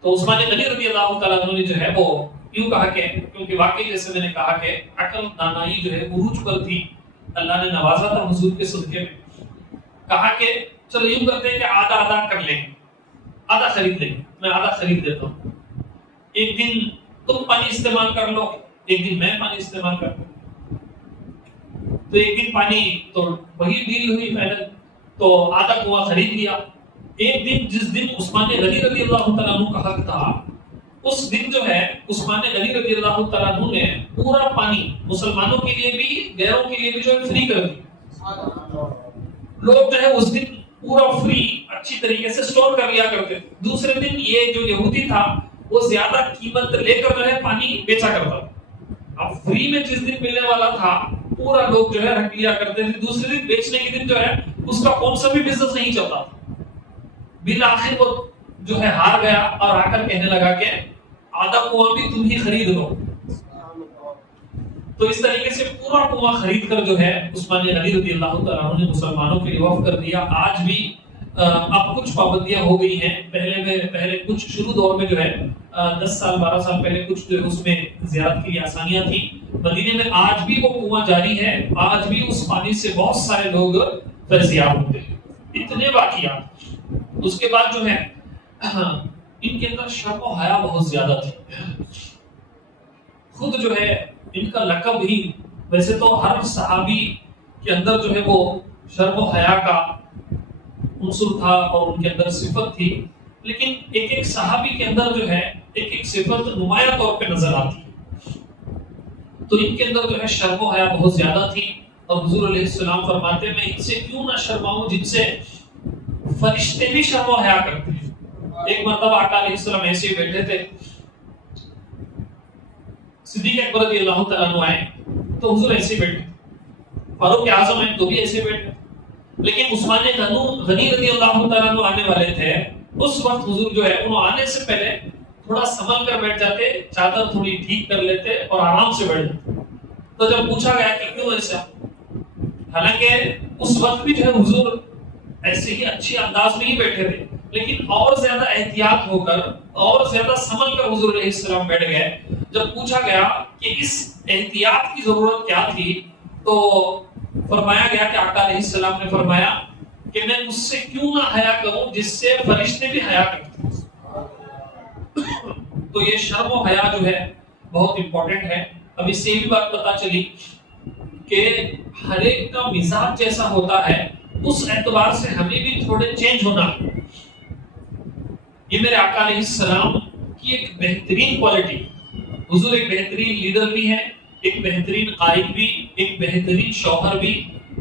تو عثمان غنی رضی اللہ تعالیٰ عنہ نے جو ہے وہ یوں کہا کہ کیونکہ واقعی جیسے میں نے کہا کہ عقل دانائی جو ہے عروج پر تھی, اللہ نے نوازا تھا حضور کے صدقے میں, کہا کہ چلو یوں کرتے ہیں کہ آدھا آدھا کر لیں گے, آدھا خرید لیں گے, میں آدھا خرید دیتا ہوں. ایک دن تم پانی استعمال کر لو, ایک دن میں پانی استعمال کر لوں. تو ایک دن پانی تو وہی ڈیل ہوئی فائنل, تو آدھا کنواں خرید لیا. ایک دن جس دن عثمان غنی رضی اللہ تعالیٰ عنہ کا حق تھا, اس دن جو ہے عثمان غنی رضی اللہ تعالیٰ عنہ نے پورا پانی مسلمانوں کے لیے بھی غیروں کے لیے بھی جو ہے فری کر دیا. لوگ جو ہے اس دن پورا فری اچھی طریقے سے سٹور کر لیا کرتے. دوسرے دن یہ جو یہودی تھا وہ زیادہ قیمت لے کر جو ہے پانی بیچا کرتا. اب فری میں جس دن ملنے والا تھا پورا لوگ جو ہے رکھ لیا کرتے تھے, دوسرے دن بیچنے کے دن جو ہے اس کا کون سا بھی بزنس نہیں چلتا. بالآخر وہ جو ہے ہار گیا اور آ کر کہنے لگا کہ آدھا کنواں بھی تم ہی خرید لو. تو اس طریقے سے پورا کنواں خرید کر جو ہے عثمان غنی رضی اللہ تعالیٰ عنہ نے مسلمانوں کے لیے وقف کر دیا. آج بھی اب کچھ پابندیاں ہو گئی ہیں, پہلے کچھ شروع دور میں جو ہے 10 سال 12 سال پہلے کچھ جو ہے اس میں زیارت کے لیے آسانیاں تھیں. مدینے میں آج بھی وہ کنواں جاری ہے, آج بھی اس پانی سے بہت سارے لوگ فیضیاب ہوتے ہیں. اتنے واقعات. اس کے بعد جو ہے ان کے اندر شرم و حیا بہت زیادہ تھی. خود جو ہے ان کا لقب ہی, ویسے تو ہر صحابی کے اندر جو ہے وہ شرم و حیا کا عنصر تھا اور ان کے اندر صفت تھی, لیکن ایک ایک صحابی کے اندر جو ہے ایک ایک صفت نمایاں طور پہ نظر آتی. تو ان کے اندر جو ہے شرم و حیا بہت زیادہ تھی, اور حضور علیہ السلام فرماتے ہیں میں ان سے کیوں نہ شرماؤں جن سے فرشتے بھی شرم و حیا کرتے ہیں. ایک مرتبہ آقا علیہ السلام ایسے ہی بیٹھے تھے, صدیق اکبر رضی اللہ تعالیٰ عنہ آئے تو حضور ایسے ہی بیٹھے, فاروق اعظم ہیں تو بھی ایسے بیٹھے, لیکن عثمان غنی رضی اللہ تعالیٰ عنہ آنے والے تھے. اس وقت حضور جو ہے انہوں آنے سے پہلے تھوڑا سنبھل کر بیٹھ جاتے, چادر تھوڑی ٹھیک کر لیتے اور آرام سے بیٹھ جاتے. تو جب پوچھا گیا کہ کیوں ایسا, حالانکہ اس وقت بھی جو ہے حضور ایسے ہی اچھی انداز میں ہی بیٹھے تھے, لیکن اور زیادہ احتیاط ہو کر اور زیادہ سنبھل کر حضور علیہ السلام بیٹھ گئے. جب پوچھا گیا کہ اس احتیاط کی ضرورت کیا تھی تو فرمایا گیا کہ آقا علیہ السلام نے فرمایا کہ میں اس سے کیوں نہ حیا کروں جس سے فرشتے بھی حیا کرتے ہیں. تو یہ شرم و حیا جو ہے بہت امپورٹنٹ ہے. اب اس سے بھی بات پتا چلی کہ ہر ایک کا مزاج جیسا ہوتا ہے اس اعتبار سے ہمیں بھی تھوڑے چینج ہونا. یہ میرے آقا علیہ السلام کی ایک بہترین کوالٹی. حضور ایک بہترین لیڈر بھی ہیں، ایک بہترین قائد بھی، ایک بہترین شوہر بھی،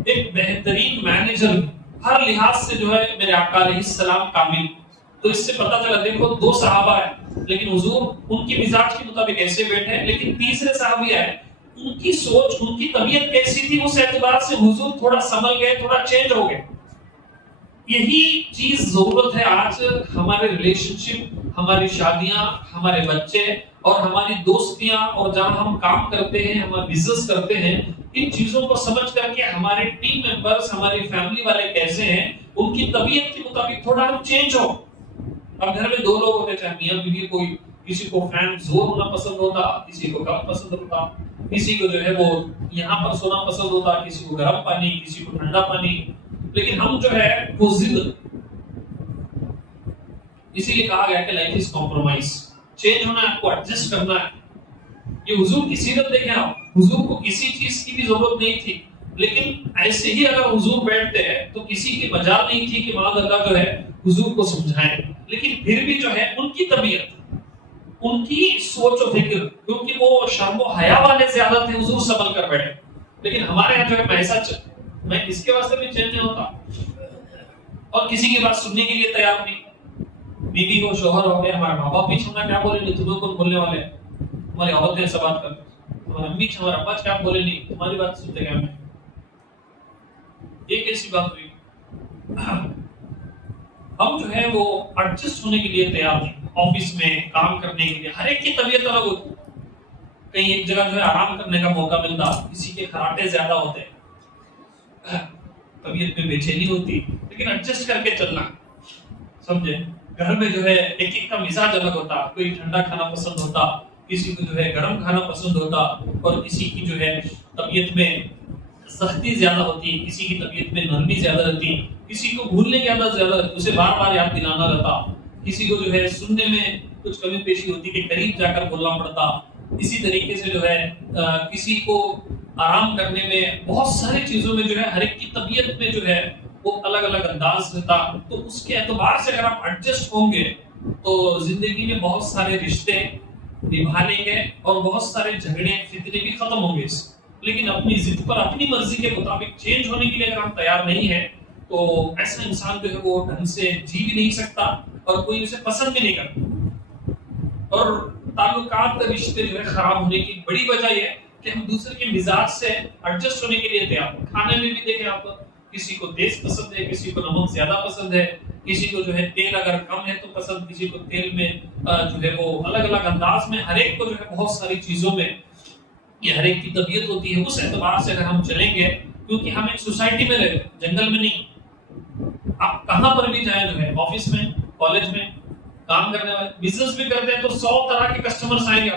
ایک بہترین مینیجر بھی. ہر لحاظ سے جو ہے میرے آقا علیہ السلام کامل. تو اس سے پتہ چلا دیکھو دو صحابہ ہیں لیکن حضور ان کی مزاج کے مطابق ایسے بیٹھے ہیں، لیکن تیسرے صحابی آئے ان کی سوچ ان کی طبیعت کیسی تھی اس اعتبار سے حضور تھوڑا سنبھل گئے، تھوڑا چینج ہو گئے. یہی چیز ضرورت ہے آج ہمارے ریلیشن شپ، ہماری شادیاں، ہمارے بچے اور ہماری دوستیاں اور جہاں ہم کام کرتے ہیں، ہم بزنس کرتے ہیں، ان چیزوں کو سمجھ کر کے ہمارے ٹیم ممبرز، ہماری فیملی والے کیسے ہیں، ان کی طبیعت کے مطابق تھوڑا ہم چینج ہو. اب گھر میں دو لوگ ہوتے چاہے میاں بیوی، کوئی کسی کو فین زور ہونا پسند ہوتا، کسی کو کم پسند ہوتا، کسی کو جو ہے وہ یہاں پر سونا پسند ہوتا، کسی کو گرم پانی، کسی کو ٹھنڈا پانی. لیکن ہم جو ہے وہ ضد، اسی لیے کہا گیا کہ لائف از کمپرومائز. چینج ہونا ہے، آپ کو ایڈجسٹ کرنا ہے. یہ حضور کی سیرت دیکھیں آپ، حضور کو کسی چیز کی بھی ضرورت نہیں تھی، لیکن ایسے ہی اگر حضور بیٹھتے ہیں تو کسی کی مجال نہیں تھی کہ معاذ اللہ جو ہے حضور کو سمجھائیں. لیکن پھر بھی جو ہے ان کی طبیعت، ان کی سوچ و فکر، کیونکہ وہ شرم و حیا والے زیادہ تھے، حضور سنبھل کر بیٹھے. لیکن ہمارے یہاں جو ہے میں کس کے واسطے بھی چینج نہیں ہوتا اور کسی کی بات سننے کے لیے تیار نہیں. بیوی ہو، شوہر ہو گئے، ہمارے ماں باپ بھی چھوڑنا کیا بولے نہیں، تمہیں کون بولنے والے، ہماری عورتیں ایسا بات کرتے، ہماری امی ہمارے ابا کیا بولے نہیں، تمہاری بات سنتے کیا میں. یہ کیسی بات ہوئی؟ ہم جو ہے وہ ایڈجسٹ ہونے کے لیے تیار ہیں. آفس میں کام کرنے کے لیے ہر ایک کی طبیعت الگ ہوتی. کہیں ایک جگہ جو ہے آرام کرنے کا موقع ملتا، کسی کے خراٹے زیادہ ہوتے، طبیعت میں بے چینی ہوتی، لیکن ایڈجسٹ کر کے چلنا. سمجھے؟ گھر میں جو ہے ایک ایک کا مزاج الگ ہوتا، کوئی ٹھنڈا کھانا پسند ہوتا، کسی کو جو ہے گرم کھانا پسند ہوتا، اور کسی کی جو ہے طبیعت میں سختی زیادہ ہوتی، کسی کی طبیعت میں نرمی زیادہ رہتی، کسی کو بھولنے کی عادت زیادہ رہتی، اسے بار بار یاد دلانا رہتا، کسی کو جو ہے سننے میں کچھ کمی پیشی ہوتی کہ قریب جا کر بولنا پڑتا. اسی طریقے سے جو ہے کسی کو آرام کرنے میں بہت ساری چیزوں میں جو ہے ہر ایک کی طبیعت میں جو ہے وہ الگ الگ انداز رہتا. تو اس کے اعتبار سے اگر آپ ایڈجسٹ ہوں گے تو زندگی میں بہت سارے رشتے نبھا لیں گے اور بہت سارے جھگڑے فتنے بھی ختم ہوں گے. لیکن اپنی ضد پر اپنی مرضی کے مطابق چینج ہونے کے لیے اگر ہم تیار نہیں ہیں تو ایسا انسان جو ہے وہ ڈھنگ سے جی بھی نہیں سکتا اور کوئی اسے پسند بھی نہیں کرتا. اور تعلقات رشتے جو ہے خراب ہونے کی بڑی وجہ یہ ہے کہ ہم دوسرے کے مزاج سے ایڈجسٹ ہونے کے لیے تیار ہیں. کھانے میں بھی دیکھیں آپ، کسی کو تیز پسند ہے، کسی کو نمک زیادہ پسند ہے، کسی کو جو ہے تیل اگر کم ہے تو پسند، کسی کو تیل میں جو ہے وہ الگ الگ انداز میں، ہر ایک کو جو ہے بہت ساری چیزوں میں یہ ہر ایک کی طبیعت ہوتی ہے. اس اعتبار سے اگر ہم چلیں گے، کیونکہ ہم ایک سوسائٹی میں رہتے، جنگل میں نہیں. آپ کہاں پر بھی جائیں جو ہے آفس میں، کالج میں کام کرنے والے، بزنس بھی کرتے ہیں تو 100 طرح کے کسٹمرز آئیں گے.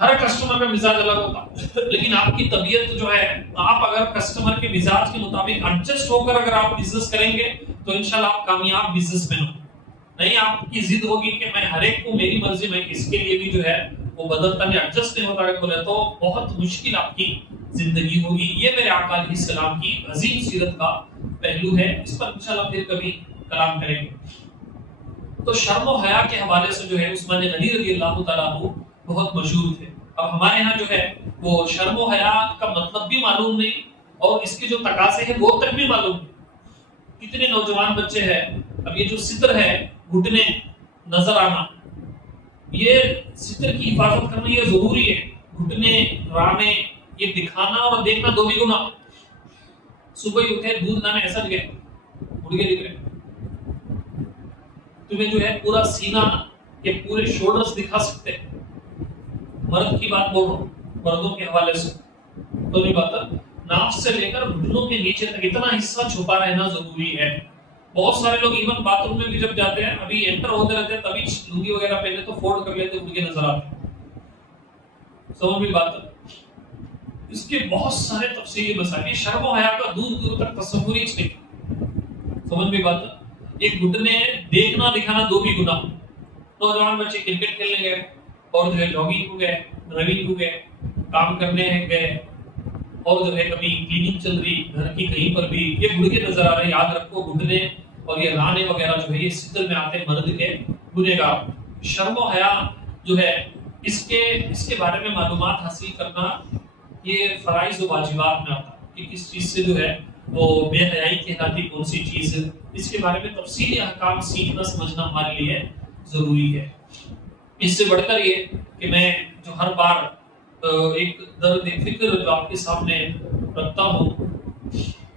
ہر کسٹمر کا مزاج الگ ہوتا، لیکن آپ کی طبیعت جو ہے، آپ اگر کسٹمر کے مزاج کے مطابق ایڈجسٹ ہو کر اگر آپ بزنس کریں گے تو انشاءاللہ آپ کامیاب بزنس مین ہوں. نہیں آپ کی ضد ہوگی کہ میں ہر ایک کو میری مرضی، میں اس کے لیے بھی جو ہے وہ بدلتا نہیں، ایڈجسٹ نہیں ہوتا بولے تو بہت مشکل آپ کی زندگی ہوگی. یہ میرے آقا علیہ السلام کی عظیم سیرت کا پہلو ہے، اس پر انشاءاللہ پھر کبھی کلام کریں گے. تو شرم و حیا کے حوالے سے جو ہے عثمان غنی رضی اللہ تعالیٰ عنہ بہت مشہور تھے. اب ہمارے ہاں جو ہے وہ شرم و حیا کا مطلب بھی معلوم نہیں اور اس کے جو تقاضے ہیں وہ تک بھی معلوم نہیں. کتنے نوجوان بچے ہیں، اب یہ جو ستر ہے، گھٹنے نظر آنا، یہ ستر کی حفاظت کرنا یہ ضروری ہے. گھٹنے رانے یہ دکھانا اور دیکھنا دو بھی گناہ. صبح ہی اٹھے دودھ نہ میں ایسا لگے گڑگے دکھ رہے، تمہیں جو ہے پورا سینہ کے پورے شولڈرز دکھا سکتے. مرد کی بات بول رہا ہوں، مردوں کے حوالے سے تو نہیں بات ہے. ناف سے لے کر گھٹنوں کے نیچے تک اتنا حصہ چھپا رہنا ضروری ہے. بہت سارے لوگ ایون باتھ روم میں بھی جب جاتے ہیں، ابھی انٹر ہوتے رہتے ہیں، تبھی لنگی وغیرہ پہنے تو فولڈ کر لیتے، ان کے نظر آتے. سمجھ بھی بات ہے. اس کے بہت سارے تفصیلی مسائل، شرم و حیا کا دور دور تک تصور ہی نہیں. سمجھ بھی بات ہے. ایک گھٹنے دیکھنا دکھانا دو بھی گناہ. نوجوان بچے کرکٹ کھیلنے گئے اور جو ہے جاگنگ کو گئے، رننگ کو گئے، کام کرنے گئے، اور جو ہے کبھی کلیننگ چل رہی گھر کی کہیں پر بھی، یہ گھٹنے نظر آ رہے. یاد رکھو گھٹنے اور یہ رانے وغیرہ جو ہے یہ ستر میں آتے ہیں مرد کے گنہگار۔ شرم و حیا جو ہے اس کے بارے میں معلومات حاصل کرنا یہ فرائض و واجبات میں آتا ہے کہ کس چیز سے جو ہے وہ بے حیائی کہلاتی، کون سی چیز ہے، اس کے بارے میں تفصیلی احکام سیکھنا سمجھنا ہمارے لیے ضروری ہے۔ اس سے بڑھ کر یہ کہ میں جو ہر بار ایک درد فکر جو آپ کے سامنے رکھتا ہوں،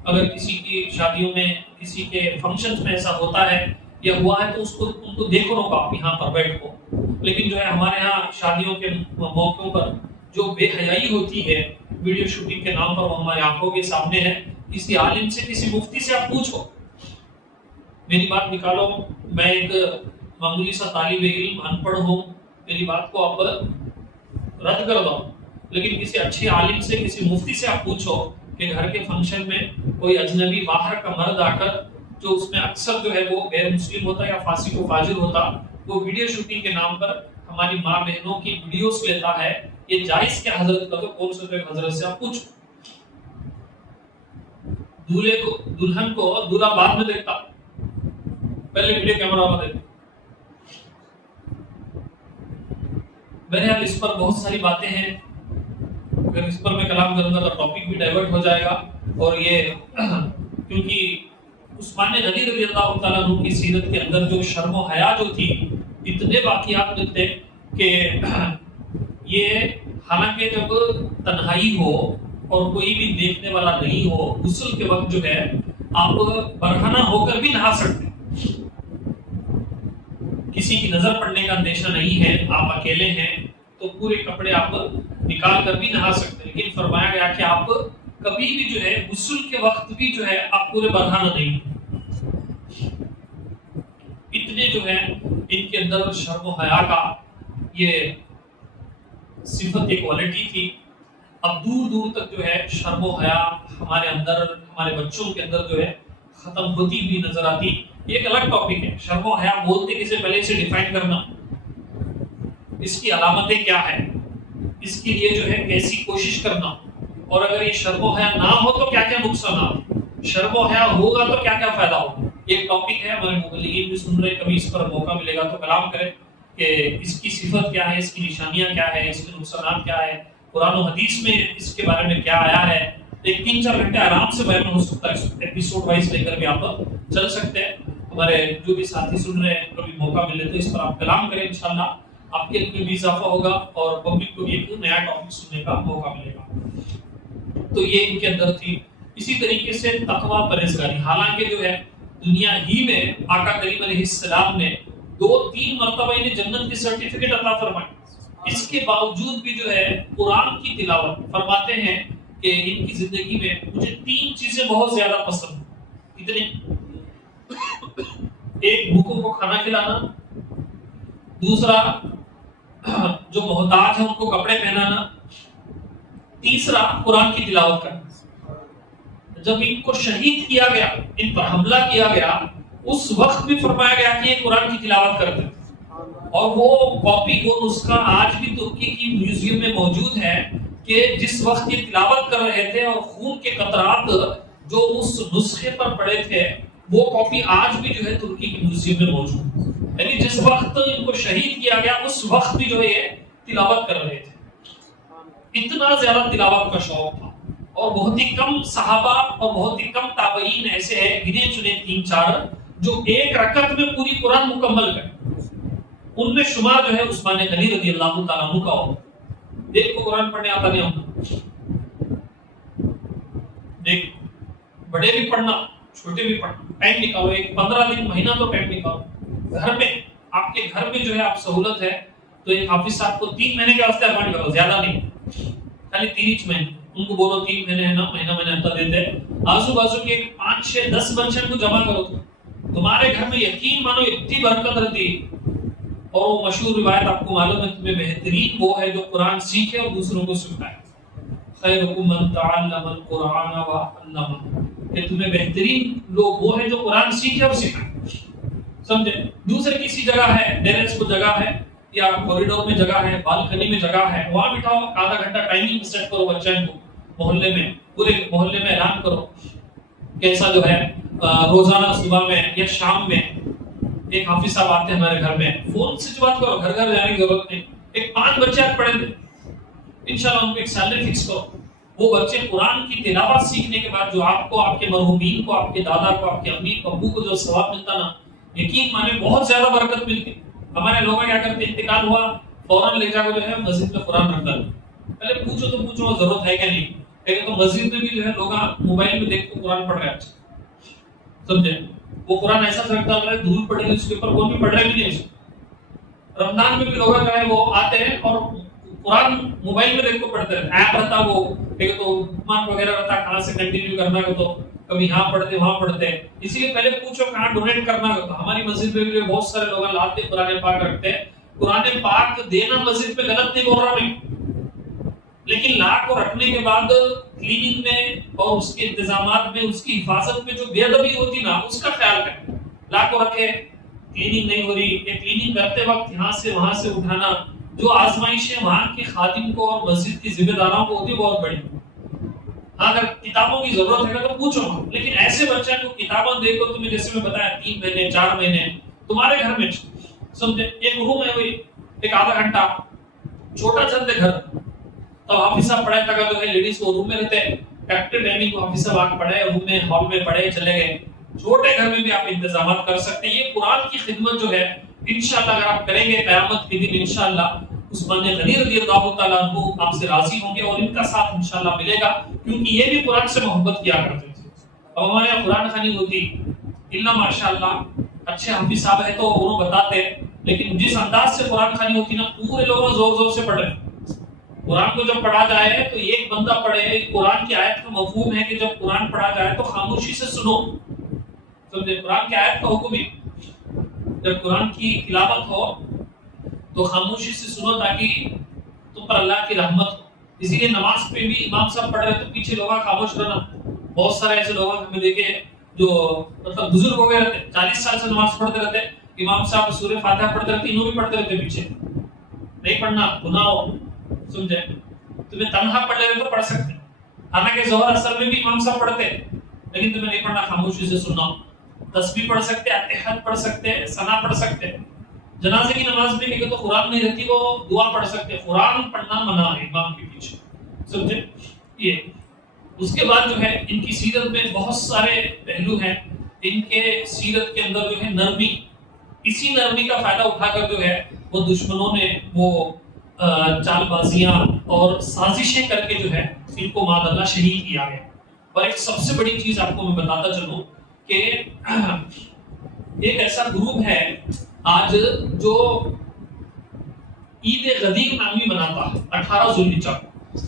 اگر کسی کی شادیوں میں کسی کے فنکشن میں ایسا ہوتا ہے یا ہوا ہے تو ان کو دیکھو نہ آپ یہاں پر بیٹھو، لیکن جو ہے ہمارے ہاں شادیوں کے موقعوں پر جو بے حیائی ہوتی ہے ویڈیو شوٹنگ کے نام پر، وہ ہماری آنکھوں کے سامنے ہے۔ کسی عالم سے کسی مفتی سے آپ پوچھو، میری بات نکالو، میں ایک معمولی سا طالب علم ان پڑھ ہوں، میری بات کو آپ رد کر دو، لیکن کسی اچھے عالم سے کسی مفتی سے آپ پوچھو کہ گھر کے فنکشن میں کوئی اجنبی باہر کا مرد آ کر جو اس میں اکثر جو ہے وہ غیر مسلم ہوتا یا فاسق و فاجر ہوتا، وہ ویڈیو شوٹنگ کے نام پر ہماری ماں بہنوں کی ویڈیوز لیتا ہے، یہ جائز کیا حضرت کا؟ تو کون سے حضرت سے آپ پوچھو۔ دولہے کو دلہن کو دولہا بعد میں دیکھتا، پہلے ویڈیو کیمرہ میں دیکھتا۔ بہرحال اس پر بہت ساری باتیں ہیں، اگر اس پر میں کلام کروں گا تو ٹاپک بھی ڈائیورٹ ہو جائے گا، اور یہ کیونکہ عثمان غنی رضی اللہ تعالیٰ عنہ کی سیرت کے اندر جو شرم و حیا جو تھی، اتنے واقعات ملتے کہ یہ حالانکہ جب تنہائی ہو اور کوئی بھی دیکھنے والا نہیں ہو، غسل کے وقت جو ہے آپ برہنہ ہو کر بھی نہا سکتے، کسی کی نظر پڑنے کا اندیشہ نہیں ہے، آپ اکیلے ہیں تو پورے کپڑے آپ نکال کر بھی نہا سکتے، لیکن فرمایا گیا کہ آپ کبھی بھی جو ہے غسل کے وقت بھی جو ہے آپ پورے برہنہ نہیں۔ اتنے جو ہے ان کے اندر شرم و حیا کا یہ صفت ایک کوالٹی تھی۔ اب دور دور تک جو ہے شرم و حیا ہمارے اندر، ہمارے بچوں کے اندر جو ہے ختم ہوتی بھی نظر آتی۔ یہ ایک الگ ٹاپک ہے، شرم و حیا بولتے کسے پہلے سے ڈیفائن کرنا، اس کی علامتیں کیا ہے، اس کے لیے جو ہے کیسی کوشش کرنا، اور اگر یہ شرم و حیا نہ ہو تو کیا کیا نقصانات، شرم و حیا ہوگا تو کیا کیا فائدہ ہوگا۔ ایک ٹاپک ہے، ہمارے مبلغین بھی سن رہے، کبھی اس پر موقع ملے گا تو کلام کریں کہ اس کی صفت کیا ہے، اس کی نشانیاں کیا ہے، اس کے نقصانات کیا ہے، قرآن و حدیث میں اس کے بارے میں کیا آیا ہے۔ ایک 3-4 گھنٹے آرام سے بیان ہو سکتا ہے، ایپیسوڈ وائز لے کر بھی آپ چل سکتے ہیں۔ ہمارے جو بھی ساتھی سن رہے ہیں، کبھی موقع ملے تو اس پر آپ کلام کریں، انشاءاللہ آپ کے علم میں بھی اضافہ ہوگا اور پبلک کو بھی ایک نیا ٹاپک سننے کا موقع ملے گا۔ تو یہ ان کے اندر تھی۔ اسی طریقے سے تقویٰ پرہیزگاری، حالانکہ جو ہے دنیا ہی میں آقا کریم علیہ السلام نے 2-3 مرتبہ انہیں جنت کی سرٹیفکیٹ عطا فرمائی، اس کے باوجود بھی جو ہے قرآن کی تلاوت، فرماتے ہیں کہ ان کی زندگی میں مجھے 3 چیزیں بہت زیادہ پسند ہیں۔ اتنے، ایک بھوکوں کو کھانا کھلانا، دوسرا جو محتاج ہیں ان کو کپڑے پہنانا، تیسرا قرآن کی تلاوت کرنا۔ جب ان کو شہید کیا گیا، ان پر حملہ کیا گیا، اس وقت بھی فرمایا گیا کہ یہ قرآن کی تلاوت کرتے تھے، اور وہ کاپی، وہ نسخہ آج بھی ترکی کی میوزیم میں موجود ہے کہ جس وقت یہ تلاوت کر رہے تھے اور خون کے قطرات جو اس نسخے پر پڑے تھے، وہ کاپی آج بھی جو ہے ترکی کی میوزیم میں موجود ہے۔ یعنی جس وقت ان کو شہید کیا گیا اس وقت بھی جو ہے یہ تلاوت کر رہے تھے، اتنا زیادہ تلاوت کا شوق تھا۔ اور بہت ہی کم صحابہ اور بہت ہی کم تابعین ایسے ہیں، گنے چنے 3-4 جو ایک رکعت میں پوری قرآن مکمل کریں، ان میں شمار جو ہے عثمان غنی رضی اللہ تعالیٰ عنہ کا ہو۔ دیکھ کو قرآن پڑھنے آتا نہیں ہوتا، دیکھ بڑے بھی پڑھنا چھوٹے بھی پڑھنا، ٹائم نکالو، ایک 15 دن مہینہ تو ٹائم نکالو۔ گھر میں آپ کے گھر میں جو ہے آپ سہولت ہے تو ایک حافظ صاحب کو 3 مہینے کے واسطے اپوائنٹ کرو، زیادہ نہیں، خالی 3 مہینے، ان کو بولو 3 مہینے ہے نا، مہینہ ہفتہ دیتے ہیں، آزو بازو کے 5-6-10 بچن کو جمع کرو، تمہارے گھر میں یقین مانو اتنی برکت رہتی۔ اور وہ مشہور روایت آپ کو معلوم ہے، تمہیں بہترین وہ ہے جو قرآن سیکھے اور دوسروں کو سکھائے، خیرکم من تعلم القرآن وعلمہ، کہ تمہیں بہترین لوگ وہ ہے جو قرآن سیکھے اور سکھائے، سمجھے؟ دوسرے کسی جگہ ہے، ٹیرس کو جگہ ہے یا کوریڈور میں جگہ ہے، بالکنی میں جگہ ہے، وہاں بٹھاؤ، آدھا گھنٹہ ٹائمنگ سیٹ کرو بچوں کو، محلے میں، پورے محلے میں اعلان کرو کیسا جو ہے روزانہ صبح میں یا شام میں ایک حافظ صاحب آتے ہیں ہمارے گھر میں، فون سے جو بات کرو، گھر گھر جانے کی ضرورت نہیں، ایک 5 بچے آپ پڑھیں گے انشاءاللہ، ان کو ایک سیلری فکس کرو، وہ بچے قرآن کی تلاوت سیکھنے کے بعد جو آپ کو، آپ کے مرحومین کو، آپ کے دادا کو، آپ کے امی کو، ابو کو جو ثواب ملتا نا، یقین مانے بہت زیادہ برکت ملتی۔ ہمارے لوگ کیا کرتے، انتقال ہوا فوراً لے جا کے جو ہے مسجد میں قرآن رکھ ڈالو، پہلے پوچھو تو پوچھو ضرورت ہے کیا نہیں، لیکن تو مسجد میں بھی جو ہے لوگ موبائل میں دیکھ کے قرآن پڑھ رہے ہیں، سمجھے؟ وہ قرآن ایسا سمجھتا ہے دھول پڑے گی اس کے اوپر، وہ بھی پڑھ رہے بھی نہیں اس کو۔ رمضان میں بھی لوگ جو ہے وہ آتے ہیں اور قرآن موبائل میں دیکھ کو پڑھتے ہیں، ایپ رہتا وہ ایک تو مارک وغیرہ رہتا، کہاں سے کنٹینیو کرنا ہے تو کبھی یہاں پڑھتے وہاں پڑھتے، اسی لیے پہلے پوچھو کہاں ڈونیٹ کرنا ہے۔ ہماری مسجد میں بھی بہت سارے لوگ لاتے قرآن پاک رکھتے ہیں، قرآن پاک دینا مسجد میں غلط نہیں بول رہا میں، لیکن لا کو رکھنے کے بعد کلیننگ میں اور اس کے انتظامات میں، اس کی حفاظت میں جو بے ادبی ہوتی نا، اس کا خیال کریں۔ لا کو رکھے، کلیننگ نہیں ہو رہی، یہ کلیننگ کرتے وقت یہاں سے وہاں سے اٹھانا، جو آزمائشیں وہاں کے خادم کو اور مسجد کی ذمہ داروں کو ہوتی ہے بہت بڑی۔ ہاں اگر کتابوں کی ضرورت ہے تو پوچھو، لیکن ایسے بچے کو کتابیں دے کو تمہیں جیسے میں بتایا 3 مہینے 4 مہینے تمہارے گھر میں سمجھے ایک روم ہے وہی ایک آدھا گھنٹہ چھوٹا چھت ہے گھر، تو حافظ صاحب پڑھائے تک جو ہے لیڈیز کو روم میں رہتے ہیں، فیکٹری ٹائمنگ کو حافظ صاحب آ پڑھے روم میں ہال میں پڑھے چلے گئے، چھوٹے گھر میں بھی آپ انتظامات کر سکتے ہیں۔ یہ قرآن کی خدمت جو ہے انشاءاللہ اگر آپ کریں گے قیامت کے دن انشاءاللہ عثمان غنی رضی اللہ تعالیٰ عنہ آپ سے راضی ہوں گے اور ان کا ساتھ انشاءاللہ ملے گا، کیونکہ یہ بھی قرآن سے محبت کیا کرتے تھے۔ اب ہمارے یہاں قرآن خوانی ہوتی اللہ ماشاءاللہ اچھے حافظ صاحب ہے تو انہوں بتاتے، لیکن جس انداز سے قرآن خوانی ہوتی نا پورے لوگوں زور زور سے پڑھ رہے ہیں۔ قرآن کو جب پڑھا جائے تو ایک بندہ پڑھے، قرآن کی آیت کا مفہوم ہے کہ جب قرآن پڑھا جائے تو خاموشی سے سنو، سمجھے؟ قرآن کی آیت کا حکم ہی جب قرآن کی تلاوت ہو تو خاموشی سے سنو تاکہ تم پر اللہ کی رحمت ہو۔ اسی لیے نماز پہ بھی امام صاحب پڑھ رہے تو پیچھے لوگ خاموش رہنا۔ بہت سارے ایسے لوگ ہمیں دیکھے جو مطلب بزرگ ہو گئے رہتے 40 سال سے نماز پڑھتے رہتے، امام صاحب سورہ فاتحہ پڑھتے رہتے، انہوں بھی پڑھتے رہتے پیچھے، نہیں پڑھنا گناہ ہو، سمجھے؟ تمہیں تنہا پڑھ لے تو پڑھ سکتے، حالانکہ ظہر اثر میں بھی امام صاحب پڑھتے، لیکن تمہیں نہیں پڑھنا، خاموشی سے سننا۔ تسبیح پڑھ سکتے، اتحاد پڑھ سکتے، ثنا پڑھ سکتے۔ جنازے کی نماز میں کہ تو قرآن نہیں رہتی وہ دعا پڑھ سکتے، قرآن پڑھنا منع ہے امام کے پیچھے، سمجھے؟ یہ اس کے بعد جو ہے ان کی سیرت میں بہت سارے پہلو ہیں، ان کے سیرت کے اندر جو ہے نرمی، اسی نرمی کا فائدہ اٹھا کر جو ہے وہ دشمنوں نے وہ چال بازیاں اور سازشیں کر کے جو ہے ان کو معاذ اللہ شہید کیا گیا۔ اور ایک سب سے بڑی چیز آپ کو میں بتاتا چلوں کہ ایک ایسا گروپ ہے آج جو عید غدیر نامی مناتا ہے 18 ذوالحجہ کو،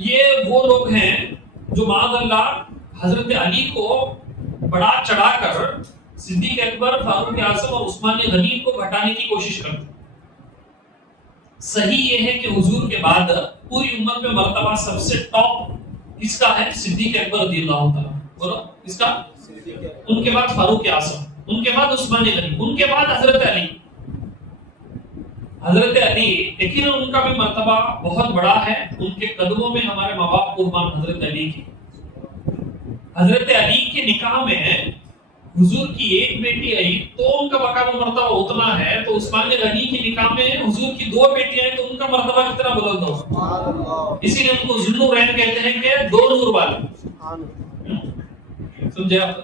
یہ وہ لوگ ہیں جو معاذ اللہ حضرت علی کو بڑا چڑھا کر صدیق اکبر، فاروق اعظم اور عثمان غنی کو گھٹانے کی کوشش کرتے ہیں۔ صحیح یہ ہے کہ حضور کے بعد پوری امت میں مرتبہ سب سے ٹاپ کس کا ہے؟ صدیق اکبر رضی اللہ تعالیٰ، بولو کس کا؟ ان کے بعد فاروق اعظم، ان کے بعد عثمان غنی، ان کے بعد حضرت علی۔ حضرت علی لیکن ان کا بھی مرتبہ بہت بڑا ہے، ان کے قدموں میں ہمارے ماں باپ قربان حضرت علی کی۔ حضرت علی کے نکاح میں حضور کی ایک بیٹی آئی تو ان کا مقام و مرتبہ اتنا ہے، تو عثمان غنی کے نکاح میں حضور کی 2 بیٹیاں ہیں تو ان کا مرتبہ کتنا بلند ہوگا۔ اسی لیے ان کو ذوالنورین کہتے ہیں کہ 2 نور والے، سمجھے آپ؟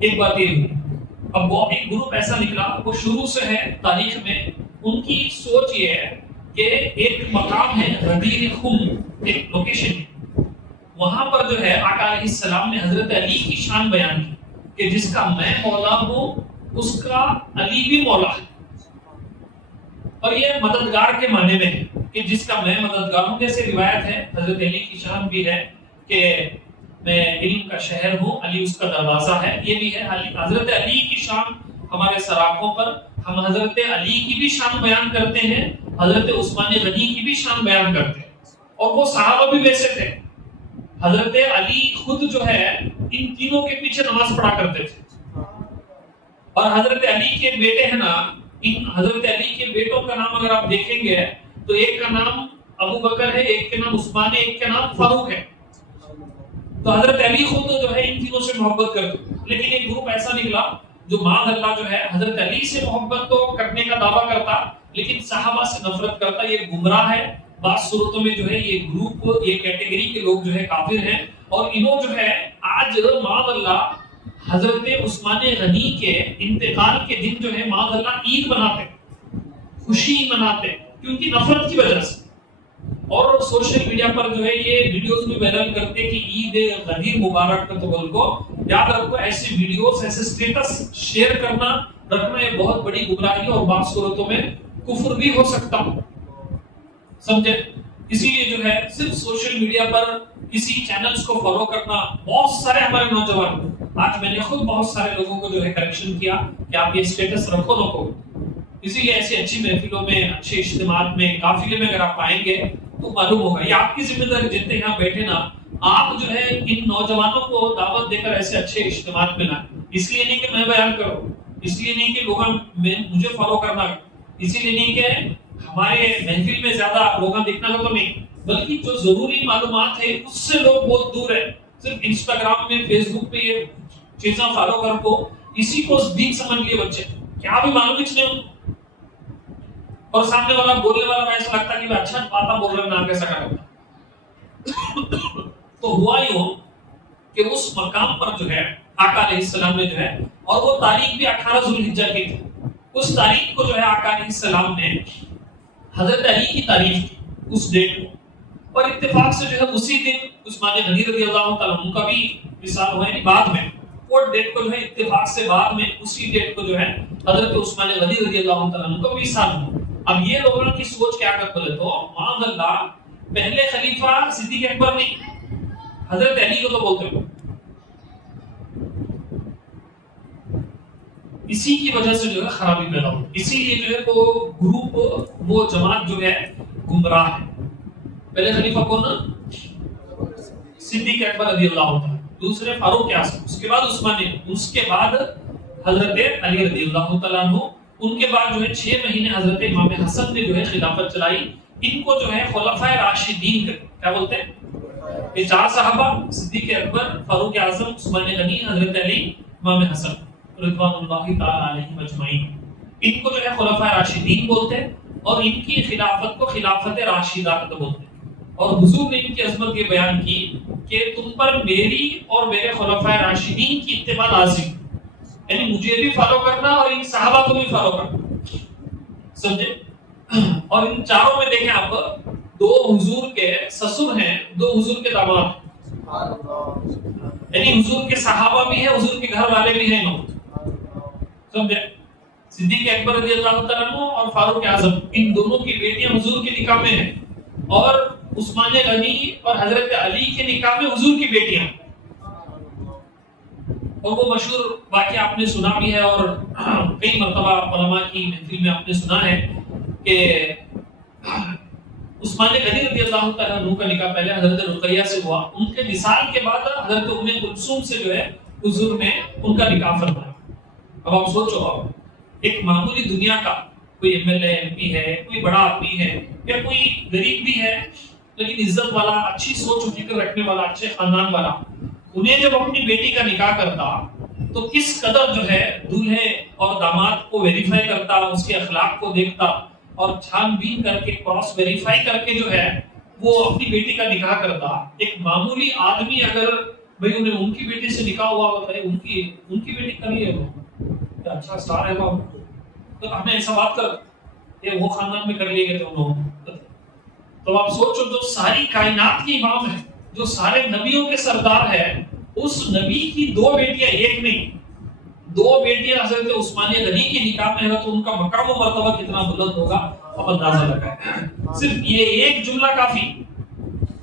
ایک بات یہ ہوئی، اب وہ ایک گروپ ایسا نکلا، وہ شروع سے ہے تاریخ میں، ان کی سوچ یہ ہے کہ ایک مقام ہے غدیر خم، ایک لوکیشن ہے، وہاں پر جو ہے آقا علیہ السلام نے حضرت علی کی شان بیان کی کہ جس کا میں مولا ہوں اس کا علی بھی مولا ہے، اور یہ مددگار کے معنی میں ہے کہ جس کا میں مددگار ہوں۔ جیسے روایت ہے حضرت علی کی شان بھی ہے کہ میں علم کا شہر ہوں، علی اس کا دروازہ ہے، یہ بھی ہے حضرت علی کی شان۔ ہمارے سراخوں پر ہم حضرت علی کی بھی شان بیان کرتے ہیں، حضرت عثمان غنی کی بھی شان بیان کرتے ہیں، اور وہ صحابہ بھی ویسے تھے۔ حضرت علی خود جو ہے ان تینوں کے پیچھے نماز پڑھا کرتے تھے، اور حضرت علی کے بیٹے ہیں نا، ان حضرت علی کے بیٹوں کا نام اگر آپ دیکھیں گے تو ایک کا نام ابو بکر ہے، ایک کا نام عثمان ہے، ایک کا نام فاروق ہے۔ تو حضرت علی خود جو ہے ان تینوں سے محبت کرتے، لیکن ایک گروپ ایسا نکلا جو معاذ اللہ جو ہے حضرت علی سے محبت تو کرنے کا دعویٰ کرتا لیکن صحابہ سے نفرت کرتا. یہ گمراہ ہے. بعض صورتوں میں جو ہے یہ گروپ، یہ کیٹیگری کے لوگ جو ہے کافر ہیں، اور انہوں جو ہے آج معاذ اللہ حضرت عثمان غنی کے انتقال کے دن جو ہے معاذ اللہ عید مناتے، خوشی مناتے، کیونکہ نفرت کی وجہ سے. اور سوشل میڈیا پر جو ہے یہ ویڈیوز بھی وائرل کرتے کہ عید غدیر مبارک کا تو بول کو یاد رکھو. ایسی ویڈیوز، ایسے سٹیٹس شیئر کرنا رکھنا یہ بہت بڑی گمراہی ہے اور بعض صورتوں میں کفر بھی ہو سکتا، سمجھے. اسی لیے جو ہے صرف سوشل میڈیا پر کسی چینلز کو فالو کرنا. بہت سارے ہمارے نوجوان، آج میں نے خود بہت سارے لوگوں کو جو ہے کریکشن کیا کہ آپ یہ سٹیٹس رکھو رکھو. اسی لیے ایسی اچھی محفلوں میں، اچھے اجتماعات میں، قافلے میں اگر آپ آئیں گے تو معلوم ہوگا. یہ آپ کی ذمہ داری، جتنے یہاں بیٹھے نا، آپ جو ہے ان نوجوانوں کو دعوت دے کر ایسے اچھے اجتماعات میں لائیں. اس لیے نہیں کہ میں بیان کروں، اس لیے نہیں کہ لوگ مجھے فالو کرنا، اسی لیے نہیں کہ ہمارے محفل میں زیادہ لوگوں دیکھنا کا تو نہیں، بلکہ جو ضروری معلومات ہے اس سے لوگ بہت دور ہے. صرف انسٹاگرام میں، فیس بک پہ یہ چیزاں فالو کر کو اسی کو دین سمجھ لیے بچے، کیا بھی معلوم کچھ نہیں. اور سامنے والا بولنے والا میں ایسا لگتا کہ وہ اچھا باتاں بول رہے ہیں، نہ کیسا کرتا. تو ہوا یوں کہ اس مقام پر جو ہے آقا علیہ السلام نے جو ہے، اور وہ تاریخ بھی 18 ذوالحجہ کی تھی. اس تاریخ کو جو ہے آقا علیہ السلام نے حضرت علی کی تعریف کی اس ڈیٹ کو، اور اتفاق سے جو ہے اسی دن عثمان غنی رضی اللہ تعالیٰ عنہ کا بھی وصال ہوا، یعنی بعد میں وہ ڈیٹ کو جو ہے اتفاق سے بعد میں اسی ڈیٹ کو جو ہے حضرت عثمان غنی رضی اللہ تعالیٰ عنہ کا بھی وصال ہوا. اب یہ لوگوں کی سوچ کیا کر بولے تو معاذ اللہ پہلے خلیفہ صدیق اکبر نہیں، حضرت علی کو تو بولتے ہیں. اسی کی وجہ سے جو ہے خرابی پیدا ہو، اسی لیے جو ہے وہ گروپ، وہ جماعت جو ہے گمراہ ہے. پہلے خلیفہ کون؟ صدیق اکبر رضی اللہ عنہ، دوسرے فاروق اعظم، اس کے بعد عثمان، اس کے بعد حضرت علی رضی اللہ تعالیٰ عنہ. ان کے بعد جو ہے 6 مہینے حضرت امام حسن نے جو ہے خلافت چلائی. ان کو جو ہے خلفائے راشدین کیا بولتے ہیں؟ یہ 4 صحابہ، صدیق اکبر، فاروق اعظم، عثمان غنی، حضرت علی، امام حسن رضوان اللہ تعالی علیہم اجمعین. ان کو جو ہے خلفائے راشدین بولتے ہیں، اور ان کی خلافت کو خلافت راشدہ بولتے ہیں. اور حضور نے ان کی عظمت یہ بیان کی کہ تم پر میری اور میرے خلفائے راشدین کی اتباع لازم، یعنی مجھے بھی فالو کرنا اور ان صحابہ کو بھی فالو کرنا، سمجھے. اور ان چاروں میں دیکھیں آپ، 2 حضور کے سسر ہیں، 2 حضور کے داماد، یعنی حضور کے صحابہ بھی ہیں، حضور کے گھر والے بھی ہیں، سمجھے. صدیق اکبر رضی اللہ تعالیٰ عنہ اور فاروق اعظم، ان دونوں کی بیٹیاں حضور کے نکاح میں ہیں، اور عثمان غنی اور حضرت علی کے نکاح میں حضور کی بیٹیاں. اور وہ مشہور واقعہ آپ نے سنا بھی ہے، اور کئی مرتبہ علماء کی محفل میں آپ نے سنا ہے کہ عثمان غنی رضی اللہ تعالیٰ عنہ کا نکاح پہلے حضرت رقیہ سے ہوا. ان کے وصال کے بعد حضرت ام کلثوم سے جو ہے حضور نے ان کا نکاح فرمایا. اب آپ سوچو، ایک معمولی دنیا کا کوئی ایم ایل اے، ایم پی ہے، کوئی بڑا آدمی ہے، یا کوئی غریب بھی ہے لیکن عزت والا، اچھی سوچ و فکر رکھنے والا، اچھے خاندان والا، انہیں جب اپنی بیٹی کا نکاح کرتا تو کس قدر جو ہے دولہے اور داماد کو ویریفائی کرتا، اس کے اخلاق کو دیکھتا، اور چھان بین کر کے، کراس ویریفائی کر کے جو ہے وہ اپنی بیٹی کا نکاح کرتا. ایک معمولی آدمی اگر بھئی انہیں ان کی بیٹی سے نکاح ہوا ہوتا ہے، ان کی بیٹی کبھی ہے، وہ اچھا سٹار ہے وہ، تو ہمیں ایسا بات کر کہ وہ خاندان میں کر لیے گئے تو انہوں. تو آپ سوچو، جو ساری کائنات کی امام ہے، جو سارے نبیوں کے سردار ہے، اس نبی کی 2 بیٹیاں، ایک نہیں 2 بیٹیاں حضرت عثمان غنی کے نکاح میں ہے، تو ان کا مقام و مرتبہ کتنا بلند ہوگا اب اندازہ لگائیں. صرف یہ ایک جملہ کافی،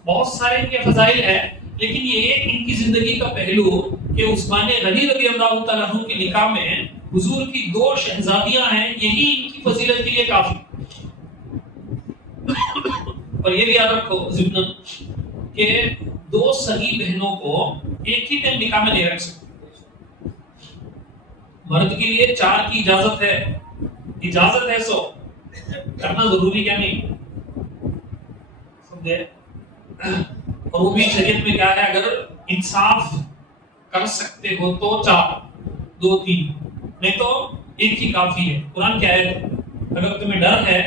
بہت سارے ان کے فضائل ہیں، لیکن یہ ایک ان کی زندگی کا پہلو کہ عثمان غنی رضی اللہ تعالیٰ عنہ کے نکاح میں حضور کی 2 شہزادیاں ہیں، یہی ان کی فضیلت کے لیے کافی. اور یہ بھی یاد رکھو ضمن کہ 2 سگی بہنوں کو ایک ہی دن نکاح میں نہیں رکھ سکتے. مرد کے لیے 4 کی اجازت ہے، سو کرنا ضروری کیا نہیں، سمجھے. اور وہ بھی شریعت میں کیا ہے، اگر انصاف کر سکتے ہو تو 4 2 3 نہیں تو ایک ہی کافی ہے. قرآن کی آیت ہے. اگر تمہیں ڈر ہے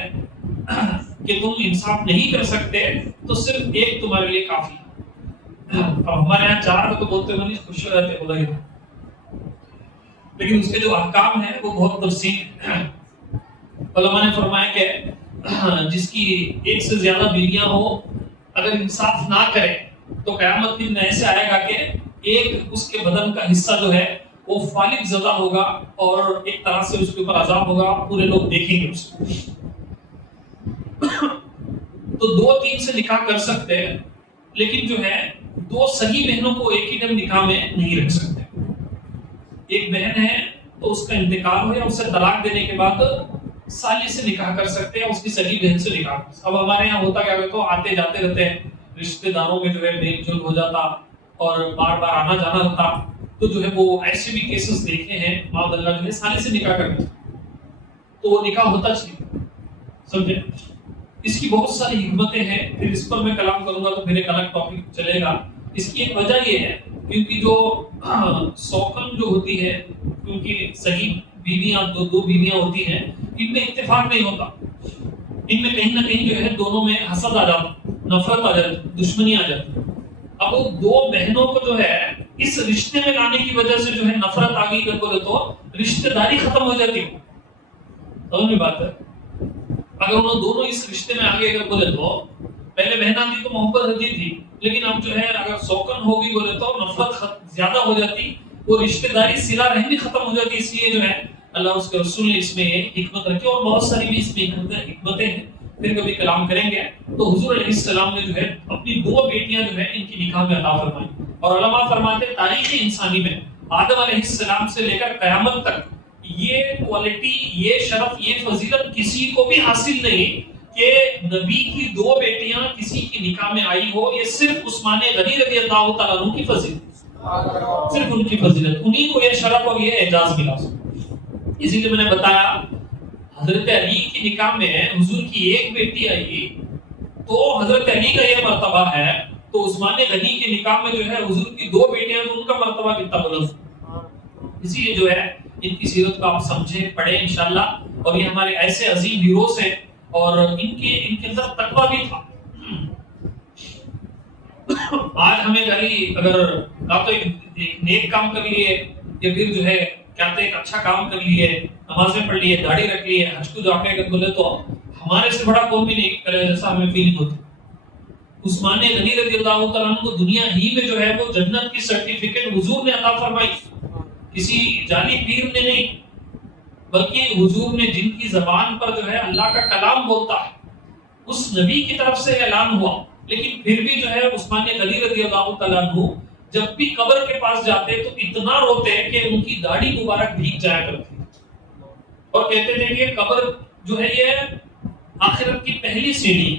کہ تم انصاف نہیں کر سکتے تو صرف ایک تمہارے لیے کافی ہے. اب ہمارے یہاں 4 کو تو بولتے ہوئے نہیں خوش ہو جاتے خدا ہی، لیکن اس کے جو احکام ہیں وہ بہت تفصیل ہیں. علماء نے فرمایا کہ جس کی ایک سے زیادہ بیویاں ہو اگر انصاف نہ کرے تو قیامت کے دن ایسے آئے گا کہ ایک اس کے بدن کا حصہ جو ہے وہ فالق زدہ ہوگا اور ایک طرح سے اس کے اوپر عذاب ہوگا، پورے لوگ دیکھیں گے اس کو. تو 2 3 سے نکاح کر سکتے ہیں، لیکن جو ہے 2 صحیح بہنوں کو ایک ہی دم نکاح میں نہیں رکھ سکتے. ایک بہن ہے تو اس کا انتقال ہو یا اسے طلاق دینے کے بعد سالی سے نکاح کر سکتے ہیں، اس کی صحیح بہن سے نکاح کر سکتے. اب ہمارے یہاں ہوتا کیا تو آتے جاتے رہتے ہیں، رشتہ داروں میں جو ہے میل جول ہو جاتا اور بار بار آنا جانا رہتا، تو جو ہے وہ ایسے بھی کیسز دیکھے ہیں معاذ اللہ جو ہے سالی سے نکاح کرتے تو وہ نکاح ہوتا چاہیے. سمجھے؟ اس کی بہت ساری حکمتیں ہیں، پھر اس پر میں کلام کروں گا تو پھر ایک الگ ٹاپک چلے گا. اس کی ایک وجہ یہ ہے کیونکہ جو سوکن جو ہوتی ہے، کیونکہ صحیح بیویاں دو بیویاں ہوتی ہیں، ان میں اتفاق نہیں ہوتا، ان میں کہیں نہ کہیں جو ہے دونوں میں حسد آ جاتا، نفرت آ جاتی، دشمنی آ جاتی. اب وہ 2 بہنوں کو جو ہے اس رشتے میں لانے کی وجہ سے جو ہے نفرت آ گئی بولے تو رشتہ داری ختم ہو جاتی. سمجھ میں بات ہے؟ اگر انہوں دونوں اس رشتے میں آگے اگر بولے تو پہلے بہنا تھی تو محبت ہوتی تھی، لیکن اب جو ہے اگر سوکن ہوگی بولے تو نفرت زیادہ ہو جاتی، وہ رشتہ داری صلہ رحمی ختم ہو جاتی. اس لیے جو ہے اللہ اس کے رسول نے اس میں حکمت رکھی اور بہت ساری بھی اس میں حکمتیں ہیں، پھر کبھی کلام کریں گے. تو حضور علیہ السلام نے جو ہے اپنی 2 بیٹیاں جو ہے ان کی نکاح میں عطا فرمائی. اور علماء فرماتے ہیں تاریخ انسانی میں آدم علیہ السلام سے لے کر قیامت تک یہ کوالٹی، یہ شرف، یہ فضیلت کسی کو بھی حاصل نہیں کہ نبی کی 2 بیٹیاں کسی کی نکاح میں آئی ہو. یہ صرف عثمان غنی رضی اللہ تعالیٰ عنہ کی فضیلت، صرف ان کی فضیلت، انہی کو یہ شرف اور یہ اعزاز ملا. اسی لیے میں نے بتایا حضرت علی کی نکاح میں حضور کی ایک بیٹی آئی تو حضرت علی کا یہ مرتبہ ہے، تو عثمان غنی کی نکاح میں جو ہے حضور کی 2 بیٹیاں تو ان کا مرتبہ کتنا بلند. اسی لیے جو ہے ان کی سیرت کو آپ سمجھیں، پڑھیں انشاءاللہ. اور یہ ہمارے ایسے عظیم ہیروز ہیں اور ان کے اندر تقویٰ بھی تھا. آج ہمیں اگر آپ تو ایک نیک کام کر لیے یا پھر جو ہے کہتے ایک اچھا کام کر لیے، نمازیں پڑھ لیے، داڑھی رکھ لیے، حج کو جا کے بولے تو ہمارے سے بڑا کوئی بھی نہیں کرے جیسا ہمیں فیلنگ ہوتی. عثمان غنی رضی اللہ تعالیٰ عنہ کو دنیا ہی میں جو ہے وہ جنت کی سرٹیفکیٹ حضور نے عطا فرمائی، کسی جعلی پیر نے نہیں، بلکہ حضور نے جن کی زبان پر جو ہے اللہ کا کلام بولتا ہے اس نبی کی طرف سے اعلان ہوا. لیکن پھر بھی جو ہے عثمان غنی رضی اللہ تعالیٰ عنہ جب بھی قبر کے پاس جاتے تو اتنا روتے کہ ان کی داڑھی مبارک بھیگ جایا کرتی اور کہتے تھے کہ قبر جو ہے یہ آخرت کی پہلی سیڑھی.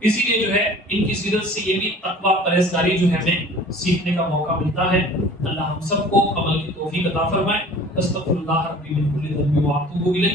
اسی لیے جو ہے ان کی سیرت سے یہ بھی تقویٰ پرہیزگاری جو ہے ہمیں سیکھنے کا موقع ملتا ہے. اللہ ہم سب کو عمل کی توفیق عطا فرمائے. استغفر اللہ ربی من کل ذنب واتوب الیہ.